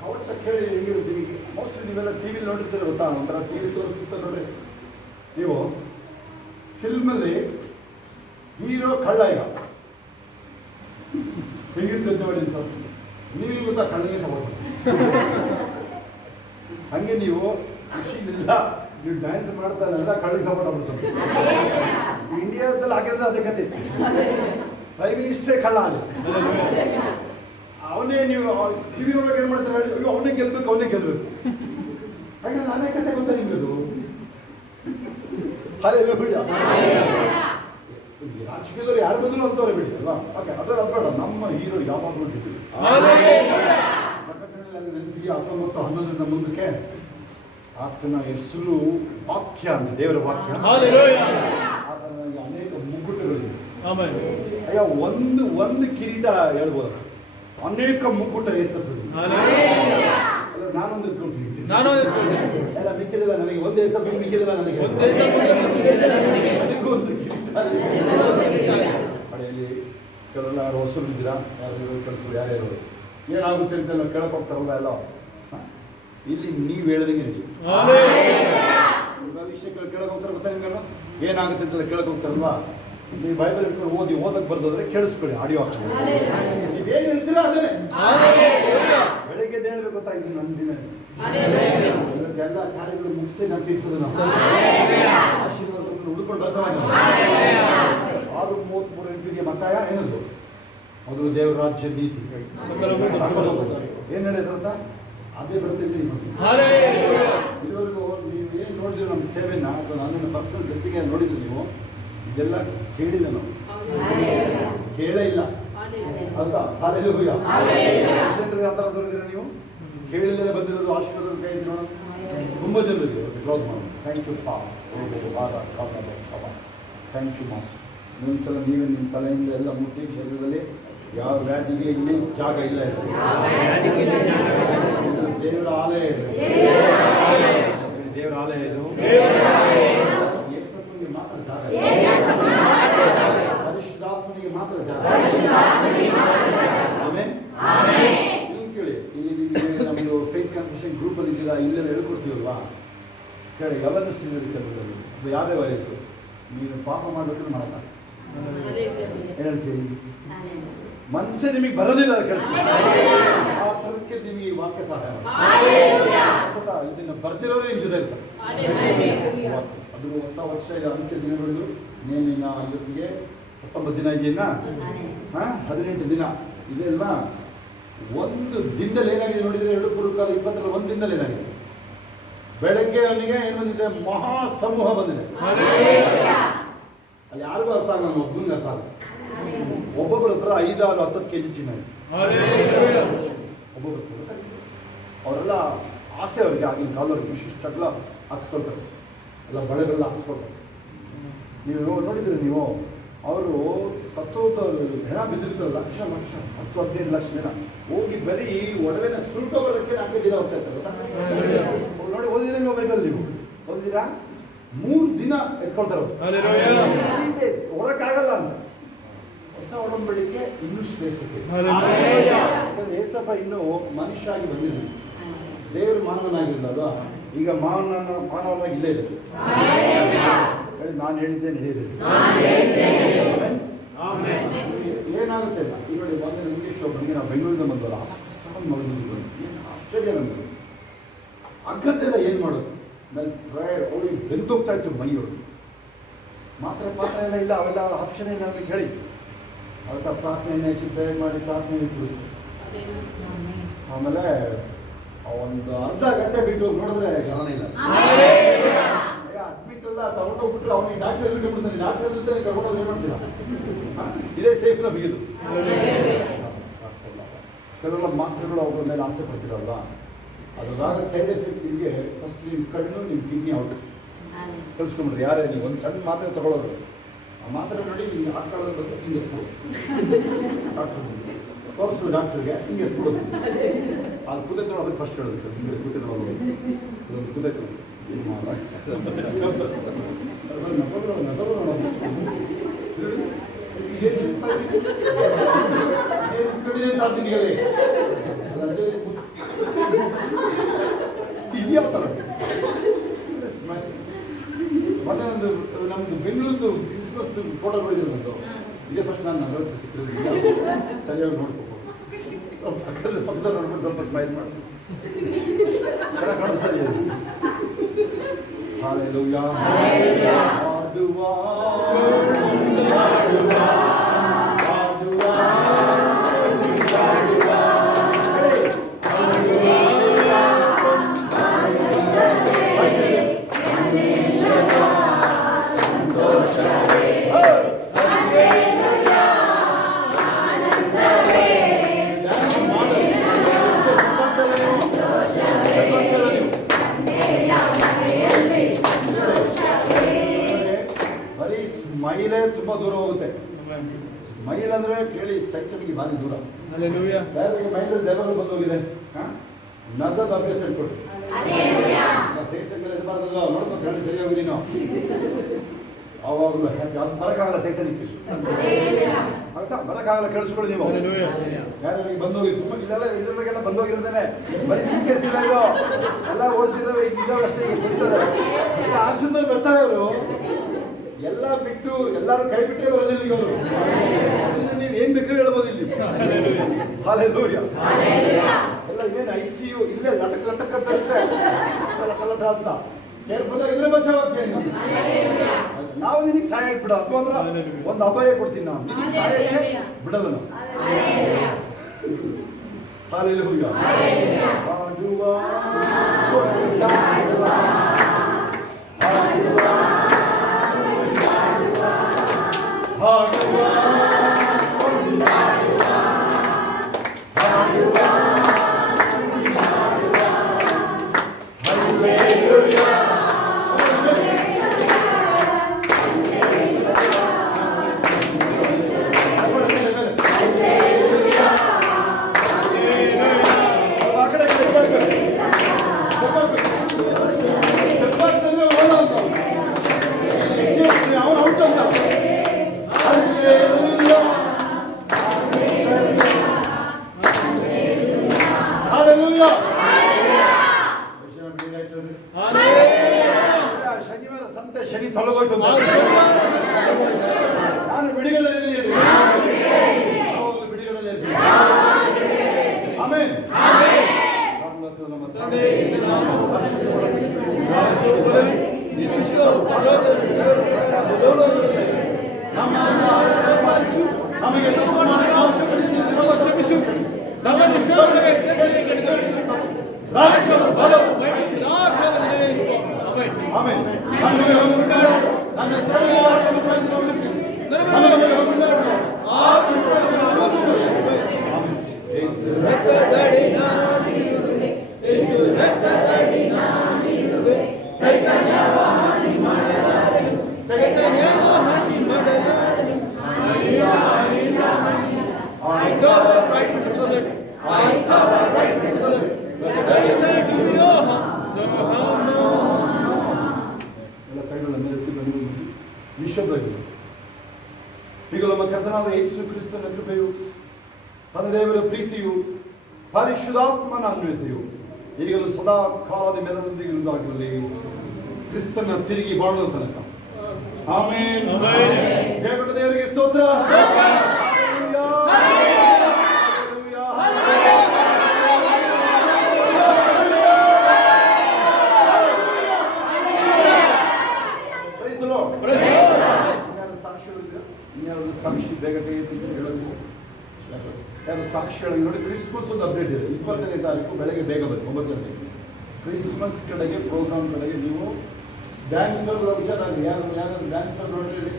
ಕವಚ ಕೇಳಿ ಹೆಂಗಿರುತ್ತೆ. ಮೋಸ್ಟ್ಲಿ ನೀವೆಲ್ಲ ಟಿವಿಲಿ ನೋಡಿರ್ತೀರ ಗೊತ್ತಾ, ಒಂಥರ ಟಿವಿ ತೋರಿಸ್ತಿರ್ತಾರೆ ನೋಡ್ರಿ ನೀವು. ಫಿಲ್ಮಲ್ಲಿ ಹೀರೋ ಕಳ್ಳ ಈಗ ಹೆಂಗಿರ್ತೈತೆ ನೋಡಿ ಸರ್, ನೀವೇ ಗೊತ್ತಾ ಕಳ್ಳಿಗೆ ಸಪೋರ್ಟ್. ಹಂಗೆ ನೀವು ಖುಷಿಲಿಲ್ಲ, ನೀವು ಡ್ಯಾನ್ಸ್ ಮಾಡ್ತಾರಲ್ಲ ಕಳ್ಳಿಗೆ ಸಪೋರ್ಟ್ ಆಗ್ಬಿಡ್ತಾರೆ. ಇಂಡಿಯಾದಲ್ಲಿ ಆಗಿದ್ರೆ ಅದೇ ಕತೆ, ಪ್ರೈಮ್ ಮಿನಿಸ್ಟ್ರೇ ಕಳ್ಳ ಅಲ್ಲಿ, ಅವನೇ ನೀವು ಟಿವಿ ನೋಡೋಕೆ ಏನು ಮಾಡ್ತಾರೆ ಹೇಳಿ, ಅಯ್ಯೋ ಅವನೇ ಗೆಲ್ಬೇಕು ಅವನೇ ಗೆಲ್ಬೇಕು. ಹಾಗೆ ನಾನೇ ಕತೆ ಗೊತ್ತಾ ನಿಮ್ಮದು. ಹಲ್ಲೆಲೂಯಾ. ರಾಜಕೀಯದವ್ರು ಯಾರು ಬಂದ್ರು ಅಂತವ್ರೆ ಬಿಡಿ ಅಲ್ವಾ. ಓಕೆ ಅದು ಬೇಡ, ನಮ್ಮ ಹೀರೋ ಯಾವಾಗಲೂ ಗೆದ್ದು ನೆನಪಿಗೆ 1911 ಮುಂದಕ್ಕೆ ಆತನ ಹೆಸರು ವಾಕ್ಯ ಅಂತ, ದೇವರ ವಾಕ್ಯ. ಆತನಿಗೆ ಅನೇಕ ಮುಕ್ಕುಟಗಳಿವೆ. ಅಯ್ಯ ಒಂದು ಕಿರೀಟ ಹೇಳ್ಬೋದು, ಅನೇಕ ಮುಕ್ಕುಟ ಹೆಸರು. ನಾನೊಂದು ಇಟ್ಕೊಳ್ತೀನಿ, ಎಲ್ಲ ಮಿಕ್ಕಿದಿಲ್ಲ ನನಗೆ, ಒಂದು ಹೆಸರು ಮಿಕ್ಕಿದಿಲ್ಲ ನನಗೆ, ಒಂದು ಕಿರೀಟ. ಹಳೆಯಲ್ಲಿ ಕೆಲವೆಲ್ಲ ಯಾರು ಹೊಸರು ಇದ್ದೀರಾ, ಯಾರು ಕೆಲಸರು ಯಾರ್ಯಾರು ಏನಾಗುತ್ತೆ ಅಂತ ನಾವು ಕೇಳಕ್ ಹೋಗ್ತಾರಲ್ಲ ಎಲ್ಲ. ಇಲ್ಲಿ ನೀವು ಹೇಳಿದಂಗೆ ವಿಷಯಗಳು ಕೇಳಕ್ ಹೋಗ್ತಾರೆ ಗೊತ್ತಾ ನಿಮ್ಗೆಲ್ಲ, ಏನಾಗುತ್ತೆ ಅಂತ ಕೇಳಕ್ ಹೋಗ್ತಾರಲ್ವಾ. ನೀವು ಬೈಬಲ್ ಇಟ್ಕೊಂಡು ಓದಕ್ಕೆ ಬರ್ದೋದ್ರೆ ಕೇಳಿಸ್ಕೊಳ್ಳಿ, ಆಡಿಯೋ ಹಾಕ್ಕೊಳ್ಳಿ. ನೀವೇನು ಹೇಳ್ತೀರಾ ಅದೇನೆ ಬೆಳಗ್ಗೆ ಹೇಳ್ಬೇಕು ಗೊತ್ತಾಯ್ತು. ನನ್ನ ದಿನ ಎಲ್ಲ ಕಾರ್ಯಗಳು ಮುಗಿಸಿ ನಾವು ತೀರ್ಸೋದು, ನಾವು ಆಶೀರ್ವಾದವನ್ನು ಹುಡ್ಕೊಂಡು ಬರ್ತಾವೆ. 6:33 ಮತ್ತಾಯ ಏನದು ಮೊದಲು ದೇವರ ರಾಜ್ಯ ನೀತಿ ಏನು ಹೇಳಿದ್ರಂತ ಅದೇ ಬರ್ತಿದ್ರಿ. ಇದುವರೆಗೂ ನೀವು ಏನು ನೋಡಿದ್ರು ನಮ್ಮ ಸೇವೆನ ಅಥವಾ ನನ್ನ ಪರ್ಸನಲ್ ಡ್ರೆಸ್ಸಿಗೆ ನೋಡಿದ್ರು ನೀವು, ಇದೆಲ್ಲ ಕೇಳಿಲ್ಲ, ನಾವು ಕೇಳೇ ಇಲ್ಲ ಅಲ್ವಾ. ಹಲ್ಲೆಲೂಯಾ. ಆ ಥರ ದೊರೆದಿರ ನೀವು ಕೇಳಿಲ್ಲದೆ ಬಂದಿರೋದು ಆಶೀರ್ವಾದ ಕೈ ನೋಡೋಣ. ತುಂಬ ಜನರಿಗೆ ಕ್ಲೋಸ್ ಮಾಡೋಣ. Thank you father, thank you master. ಒಂದ್ಸಲ ನೀವೇ ನಿಮ್ಮ ತಲೆಯಿಂದ ಎಲ್ಲ ಮುಟ್ಟಿ ಶರೀರದಲ್ಲಿ ಯಾವ ವ್ಯಾಧಿಗೆ ಇಲ್ಲಿ ಜಾಗ ಇಲ್ಲ ಇದೆ. ದೇವರ ಆಲಯ ಇದೆ. ದೇವರ ಆಲಯ ಇದು. ಯೇಸುವಿಗೆ ಮಾತ್ರ ಜಾಗ ಇದೆ. ಪರಿಶುದ್ಧಾತ್ಮನಿಗೆ ಮಾತ್ರ ಜಾಗ ಇದೆ. ಆಮೆನ್. ನೀವು ಕೇಳಿ, ಇಲ್ಲಿ ನಮ್ಮದು ಫೇಕ್ ಕನ್ಫೆಷನ್ ಗ್ರೂಪಲ್ಲಿ ಇದ್ದೀರಾ, ಇಲ್ಲೆಲ್ಲ ಹೇಳ್ಕೊಡ್ತೀವಲ್ವಾ, ಕೇಳಿ ಗಮನಿಸ್ತಿದ್ದೀರಿ ಕೆಲವರಲ್ಲಿ ಯಾವುದೇ ವಯಸ್ಸು ನೀನು ಪಾಪ ಮಾಡಬೇಕು ಮಾಡಲ್ಲ ಹೇಳ್ತೀವಿ. ಮನಸ್ಸೇ ನಿಮಗೆ ಬರೋದಿಲ್ಲ ಕೆಲಸ, ಆ ಥರಕ್ಕೆ ನಿಮಗೆ ವಾಕ್ಯ ಸಹಾಯ ಇದನ್ನು ಬರ್ತಿರೋರೇ ನಿಮ್ಮ ಜೊತೆ ಇರ್ತಾರೆ. ಅದು ಹೊಸ ವರ್ಷ ಇದು ಅಂತ್ಯ ದಿನಗಳು. ನೇನಿನ ಇವತ್ತಿಗೆ 19 ದಿನ ಇದೆಯನ್ನ 18 ದಿನ ಇದೆಲ್ಲ. ಒಂದು ದಿನದಲ್ಲಿ ಏನಾಗಿದೆ ನೋಡಿದರೆ 2 ಪೂರ್ವಕಾಲ 20 ಒಂದು ದಿನದಲ್ಲಿ ಏನಾಗಿದೆ. ಬೆಳಗ್ಗೆ ಅವನಿಗೆ ಏನು ಬಂದಿದೆ, ಮಹಾ ಸಮೂಹ ಬಂದಿದೆ. ಅಲ್ಲಿ ಯಾರಿಗೂ ಅರ್ಥ ಆಗಲ್ಲ, ಒಬ್ಬನಿಗೆ ಅರ್ಥ ಆಗಲ್ಲ. ಒಬ್ಬೊಬ್ಬರ ಹತ್ರ 5-6-10 kg ಚಿನ್ನ ಇದೆ. ಒಬ್ಬೊಬ್ಬರ ಹತ್ರ ಅವರೆಲ್ಲ ಆಸೆ ಅವರಿಗೆ ಆಗಿನ ಕಾಲದವ್ರಿಗೆ ಇಷ್ಟೆಲ್ಲ ಹಾಕ್ಸ್ಕೊಳ್ತಾರೆ, ಎಲ್ಲ ಬಳೆಗಳೆಲ್ಲ ಹಾಕ್ಸ್ಕೊಳ್ತಾರೆ. ನೀವು ನೋಡಿದ್ರೆ ನೀವು ಅವರು ಸತ್ತೋದವರು ಹೆಣ ಬಿದ್ದಿರ್ತಾರೆ, ಲಕ್ಷ 10-15 ಲಕ್ಷ ಜನ ಹೋಗಿ ಬರೀ ಒಡವೆನ ಸುಲ್ಕೋಬರೋಕ್ಕೆ 4 ದಿನ ಹೋಗ್ತಾ ಇರ್ತಾರೆ. ನೋಡಿ, ಓದಿದ್ರೆ ನೀವು ಬೈಬಲ್, ನೀವು ಓದಿದ್ದೀರಾ? 3 ದಿನ ಎತ್ಕೊಳ್ತಾರೆ ಅವರು. 3 days ಹೊರಕ್ಕಾಗಲ್ಲ ಅಂತ. ಹೊಸ ಒಡಂಬಡಿಕೆ ಇನ್ನೂ ಶ್ರೇಷ್ಠ. ಯಾಕಂದ್ರೆ ಏಸಪ್ಪ ಇನ್ನೂ ಮನುಷ್ಯ ಆಗಿ ಬಂದಿರಲಿಲ್ಲ, ದೇವರು ಮಾನವನಾಗಿರಲ್ಲ. ಈಗ ಮಾನವನಾಗಿ ಇಲ್ಲೇ ಇದೆ. ನಾನು ಹೇಳಿದ್ದೆ ನಡೆಯಿದೆ. ಏನಾಗುತ್ತೆ ಇಲ್ಲ ಈಗ ನೋಡಿ, ಒಂದು ಇಂಗ್ಲೀಷ್ ಒಬ್ಬನಿಗೆ ನಾವು ಬೆಂಗಳೂರಿಂದ ಬಂದವಲ್ಲ, ಮಗನಿಗೆ ಏನು ಆಶ್ಚರ್ಯ ನಮಗೆ. ಅಗ್ಗದ್ದೆಲ್ಲ ಏನು ಮಾಡೋದು, ನನ್ನ ಪ್ರಯರ್ ಅವಳಿಗೆ ಬೆಂದೋಗ್ತಾ ಇತ್ತು ಮೈಯೊಳಗೆ. ಮಾತ್ರ ಎಲ್ಲ ಇಲ್ಲ, ಅವೆಲ್ಲ ಆಪ್ಷನ್ ಇಲ್ಲ ನಮಗೆ ಹೇಳಿ. ಅವತ್ತ ಪ್ರಾರ್ಥನೆಯನ್ನೇ ಪ್ರೇಯರ್ ಮಾಡಿ ಪ್ರಾರ್ಥನೆ ಕೂರಿಸ್ತು. ಆಮೇಲೆ ಒಂದು ಅರ್ಧ ಗಂಟೆ ಬಿಟ್ಟು ನೋಡಿದ್ರೆ ಗಮನ ಇಲ್ಲ. ಅಡ್ಮಿಟ್ ಎಲ್ಲ ತಗೊಂಡೋಗ್ಬಿಟ್ರೆ ಅವನಿಗೆ ಡಾಕ್ಟರ್ ಬಿಟ್ಬಿಡ್ತಾನೆ. ಡಾಕ್ಟರ್ ಜೊತೆ ಕರ್ಕೊಂಡೋಗಿ ಏನು ಮಾಡ್ತೀರಾ? ಇದೇ ಸೇಫ್ನ ಬಿಗಿದು. ಕೆಲವೆಲ್ಲ ಮಾತ್ರೆಗಳು ಅವ್ರ ಮೇಲೆ ಆಸೆ ಪಡ್ತೀರಲ್ವ, ಅದ್ರಾಗ ಸೈಡ್ ಎಫೆಕ್ಟ್ ನಿಮಗೆ ಫಸ್ಟ್ ನಿಮ್ಮ ಕಣ್ಣು, ನಿಮ್ಮ ಕಿಡ್ನಿ ಔಟ್ ಕಲ್ಸ್ಕೊಂಡ್ಬಿಡ್ರಿ. ಯಾರೇ ನೀವು ಒಂದು ಸಣ್ಣ ಮಾತ್ರೆ ತಗೊಳ್ಳೋದು, ಆ ಮಾತ್ರೆ ನೋಡಿ ಹಿಂಗೆ ಹಾಕೊಳ್ಳೋದು ಬಂದು ಹಿಂಗೆ ಡಾಕ್ಟರ್ ತೋರಿಸು, ಡಾಕ್ಟರ್ಗೆ ಹಿಂಗೆ ಎತ್ಕೊಡೋದು. ಅದು ಕೂತೈತೆ ಅದಕ್ಕೆ ಫಸ್ಟ್ ಹೇಳೋದು, ಹಿಂಗೆ ಕೂತೈತೆ ಅದೊಂದು ಕೂತೈತೆ ಇದ್ಯಾವ್ತರ ಮತ್ತೆ ಒಂದು ನಮ್ದು ಬೆಂಗಳೂರು ಕ್ರಿಸ್ಮಸ್ ಫೋಟೋ ನೋಡಿದ್ರು ನಂದು. ಇದೇ ಫಸ್ಟ್ ನಾನು ನಗರ ಸಿಕ್ಕಿರೋದು. ಸರಿಯಾಗಿ ನೋಡ್ಬೇಕು, ಪಕ್ಕದಲ್ಲಿ ನೋಡ್ಬಿಟ್ಟು ಸ್ವಲ್ಪ ಸ್ಮೈಲ್ ಮಾಡಿ ಚೆನ್ನಾಗಿ ಕಾಣಿಸ್ತಾ ಇದೆ. Hallelujah. ಮೈಲೇ ತುಂಬ ದೂರ ಹೋಗುತ್ತೆ. ಮೈಲ್ ಅಂದ್ರೆ ಕೇಳಿ ಸೈಕಲ್ಗೆ ಭಾರಿ ದೂರ. ಮೈಲಲ್ಲಿ ದೇವರು ಬಂದು ಹೋಗಿದೆ. ನದ್ದದ ಅಭ್ಯಾಸ ಇಟ್ಕೊಟ್ಟು ಫೇಸಲ್ಲಿ ಇರಬಾರ್ದಲ್ಲ, ನೋಡ್ಕೊಂಡು ಕಣ್ಣು ಸರಿ ಹೋಗಿ ನೀನು ಅವಾಗಲೂ ಅದು ಬರೋಕ್ಕಾಗಲ್ಲ. ಸೈಕಲಿಕ್ಕೆ ಆಗುತ್ತಾ? ಬರೋಕ್ಕಾಗಲ್ಲ, ಕೇಳಿಸ್ಕೊಳ್ಳಿ ನೀವು. ಯಾರಿಗೆ ಬಂದೋಗಿ ತುಂಬ ಇದೆಲ್ಲ ಇದ್ರೊಳಗೆಲ್ಲ ಬಂದೋಗಿರೋದೇನೆ, ಬರೀ ನಿಮ್ಮ ಕೇಸ್ ಇಲ್ಲ, ಇದು ಎಲ್ಲ ಓಡಿಸಿದ್ರೆ ಇದ್ದಾವೆ ಅಷ್ಟೇ. ಈಗ ಬಿಡ್ತಾರೆ, ಎಲ್ಲ ಆಶ್ರಮದಲ್ಲಿ ಬರ್ತಾರೆ ಅವರು. ಎಲ್ಲ ಬಿಟ್ಟು ಎಲ್ಲರೂ ಕೈ ಬಿಟ್ಟರೆ ಬರೋದಿಲ್ಲ ಈಗ ಅವರು. ನೀವು ಏನ್ ಬೇಕಾದ್ರೂ ಹೇಳ್ಬೋದು ಇಲ್ಲಿ. ಹಾಲೆಲೂಯಾ. ಎಲ್ಲ ಇನ್ನೇನು ICU ಇಲ್ಲೇ ಲಟಕ್ ಲಟಕ್ ಅಂತ ಇರುತ್ತೆ, ಲಟ ಅಂತ. ಕೇರ್ಫುಲ್ ಆಗಿದ್ರೆ ಬಚಾವಾಗ್ತೇನೆ. ನಾವು ನಿನಗೆ ಸಹಾಯ ಬಿಡ ಅಥವಾ ಅಂದ್ರೆ ಒಂದು ಅಭಯ ಕೊಡ್ತೀನಿ, ನಾವು ನಿನಗೆ ಸಹಾಯಕ್ಕೆ ಬಿಡಲ್ಲ ನಾವು. ಹಾಲೆಲೂಯಾ. ನಮಗೆ ಕ್ಷಮಿಸು ನಮ್ಮನ್ನು ಶೋಧನೆಗೆ ಸೇರಿಸಿ ರಾಜ್ಯವು ಬಲವು ಆಮೆನ್. ನನ್ನ ನಿಶಬ್ದವಿದೆ. ಈಗ ನಮ್ಮ ಕರ್ತನಾದ ಯೇಸು ಕ್ರಿಸ್ತನ ಕೃಪೆಯು, ತಂದೆಯವರ ಪ್ರೀತಿಯು, ಪರಿಶುದ್ಧಾತ್ಮನ ಅನ್ವಯತೆಯು ಈಗಲೂ ಸದಾ ಕಾಲ ನಿಮ್ಮೆಲ್ಲರೊಂದಿಗೆ ಇರುವುದಾಗಿರಲಿ, ಕ್ರಿಸ್ತನ ತಿರುಗಿ ಬಾಳುವ ತನಕ. ಆಮೆನ್. ದೇವರ ದೇವರಿಗೆ ಸ್ತೋತ್ರ. ಸಾಕ್ಷಿ ಬೇಗ ಹೇಳೋದು ಯಾರು ಸಾಕ್ಷಿ ಹೇಳೋದು ನೋಡಿ. ಕ್ರಿಸ್ಮಸ್ ಒಂದು ಅಪ್ಡೇಟ್ ಇದೆ. 25ನೇ ತಾರೀಕು ಬೆಳಗ್ಗೆ ಬೇಗ ಬನ್ನಿ 9 ಗಂಟೆಗೆ. ಕ್ರಿಸ್ಮಸ್ ಕಡೆಗೆ ಪ್ರೋಗ್ರಾಮ್ ಕಡೆಗೆ ನೀವು ಡ್ಯಾನ್ಸರ್ಗಳ ಹುಷಾರಾಗಿ ಯಾರು ಡ್ಯಾನ್ಸರ್ ನೋಡಿರಿ.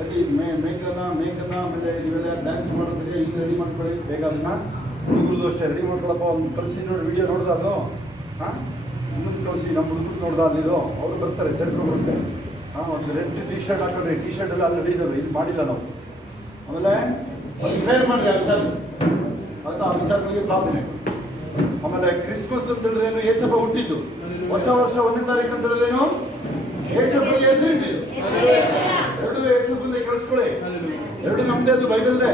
ಅಲ್ಲಿ ಮೇಕನ್ನ ಆಮೇಲೆ ನೀವೆಲ್ಲ ಡ್ಯಾನ್ಸ್ ಮಾಡೋದಕ್ಕೆ ಇಲ್ಲಿ ರೆಡಿ ಮಾಡ್ಕೊಳ್ಳಿ. ಬೇಗ ಅದನ್ನ ಹುಡುಗರದು ಅಷ್ಟೇ ರೆಡಿ ಮಾಡ್ಕೊಳ್ಳಪ್ಪ. ಒಂದು ಕಳಿಸಿ ನೋಡಿ, ವಿಡಿಯೋ ನೋಡ್ದ ಅದು ಇನ್ನೊಂದು ಕಳಿಸಿ. ನಮ್ಮ ಹುಡುಗರು ನೋಡ್ದ ಅಲ್ಲಿರೋ ಅವರು ಬರ್ತಾರೆ, ಸೆಂಟ್ರ್ ಬರ್ತಾರೆ. ಒಂದು ರೆಡ್ ಟಿ ಶರ್ಟ್ ಹಾಕೊಂಡ್ರಿ. ಟಿ ಶರ್ಟ್ ಎಲ್ಲ ಆಲ್ರೆಡಿ ಇದ್ದಾವೆ, ಇದು ಮಾಡಿಲ್ಲ ನಾವು. ಆಮೇಲೆ ಒಂದು ಪ್ರೇರ್ ಮಾಡಿರಿ ಆ ವಿಚಾರ, ಆಯ್ತಾ? ಆ ವಿಚಾರ ಬಗ್ಗೆ ಪ್ರಾರ್ಥನೆ. ಆಮೇಲೆ ಕ್ರಿಸ್ಮಸ್ ಅಂತಂದ್ರೇನು? ಏಸಪ್ಪ ಹುಟ್ಟಿದ್ದು. ಹೊಸ ವರ್ಷ 1ನೇ ತಾರೀಕು ಅಂತಂದ್ರೇನು? ಏಸಪ್ಪನಿಗೆ ಹೆಸರಿಟ್ಟಿದ್ದು. ಎರಡು ಏಸಪ್ಪನ್ನೇ ಕಳಿಸ್ಕೊಳ್ಳಿ. ಎರಡು ನಮ್ದೇ, ಅದು ಬೈಬಲ್ದೇ.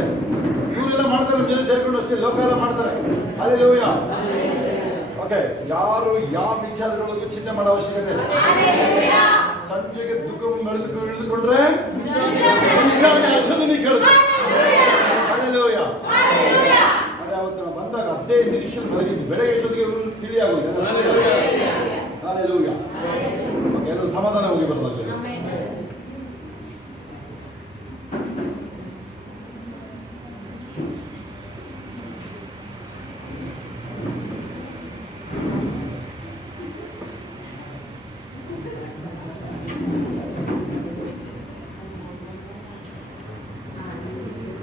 ಇವರೆಲ್ಲ ಮಾಡ್ತಾರೆ, ಜನ ಸೇರ್ಕೊಂಡು ಅಷ್ಟೇ, ಲೋಕ ಎಲ್ಲ ಮಾಡ್ತಾರೆ. ಹಲ್ಲೆಲೂಯ. ಓಕೆ, ಯಾರು ಯಾವ ವಿಚಾರಗಳಿಗೂ ಚಿಂತೆ ಮಾಡೋ ಅವಶ್ಯಕತೆ ಇಲ್ಲ. ಸಂಜೆಗೆ ದುಃಖವನ್ನು ಇಳಿದುಕೊಂಡ್ರೆ ಹರ್ಷದ ಕೇಳುದು. ಹಲ್ಲೆಲೂಯ. ಅದೇ ಅವತ್ತು ನಾವು ಬಂದಾಗ ಅದೇ ನಿರೀಕ್ಷೆ ಮಲಗಿದ್ದು, ಬೆಳಗ್ಗೆ ಎಷ್ಟೊತ್ತಿಗೆ ತಿಳಿಯಾಗೋದು. ಹಲ್ಲೆಲೂಯ. ಎಲ್ಲರೂ ಸಮಾಧಾನ ಹೋಗಿ ಬರ್ತಾರೆ.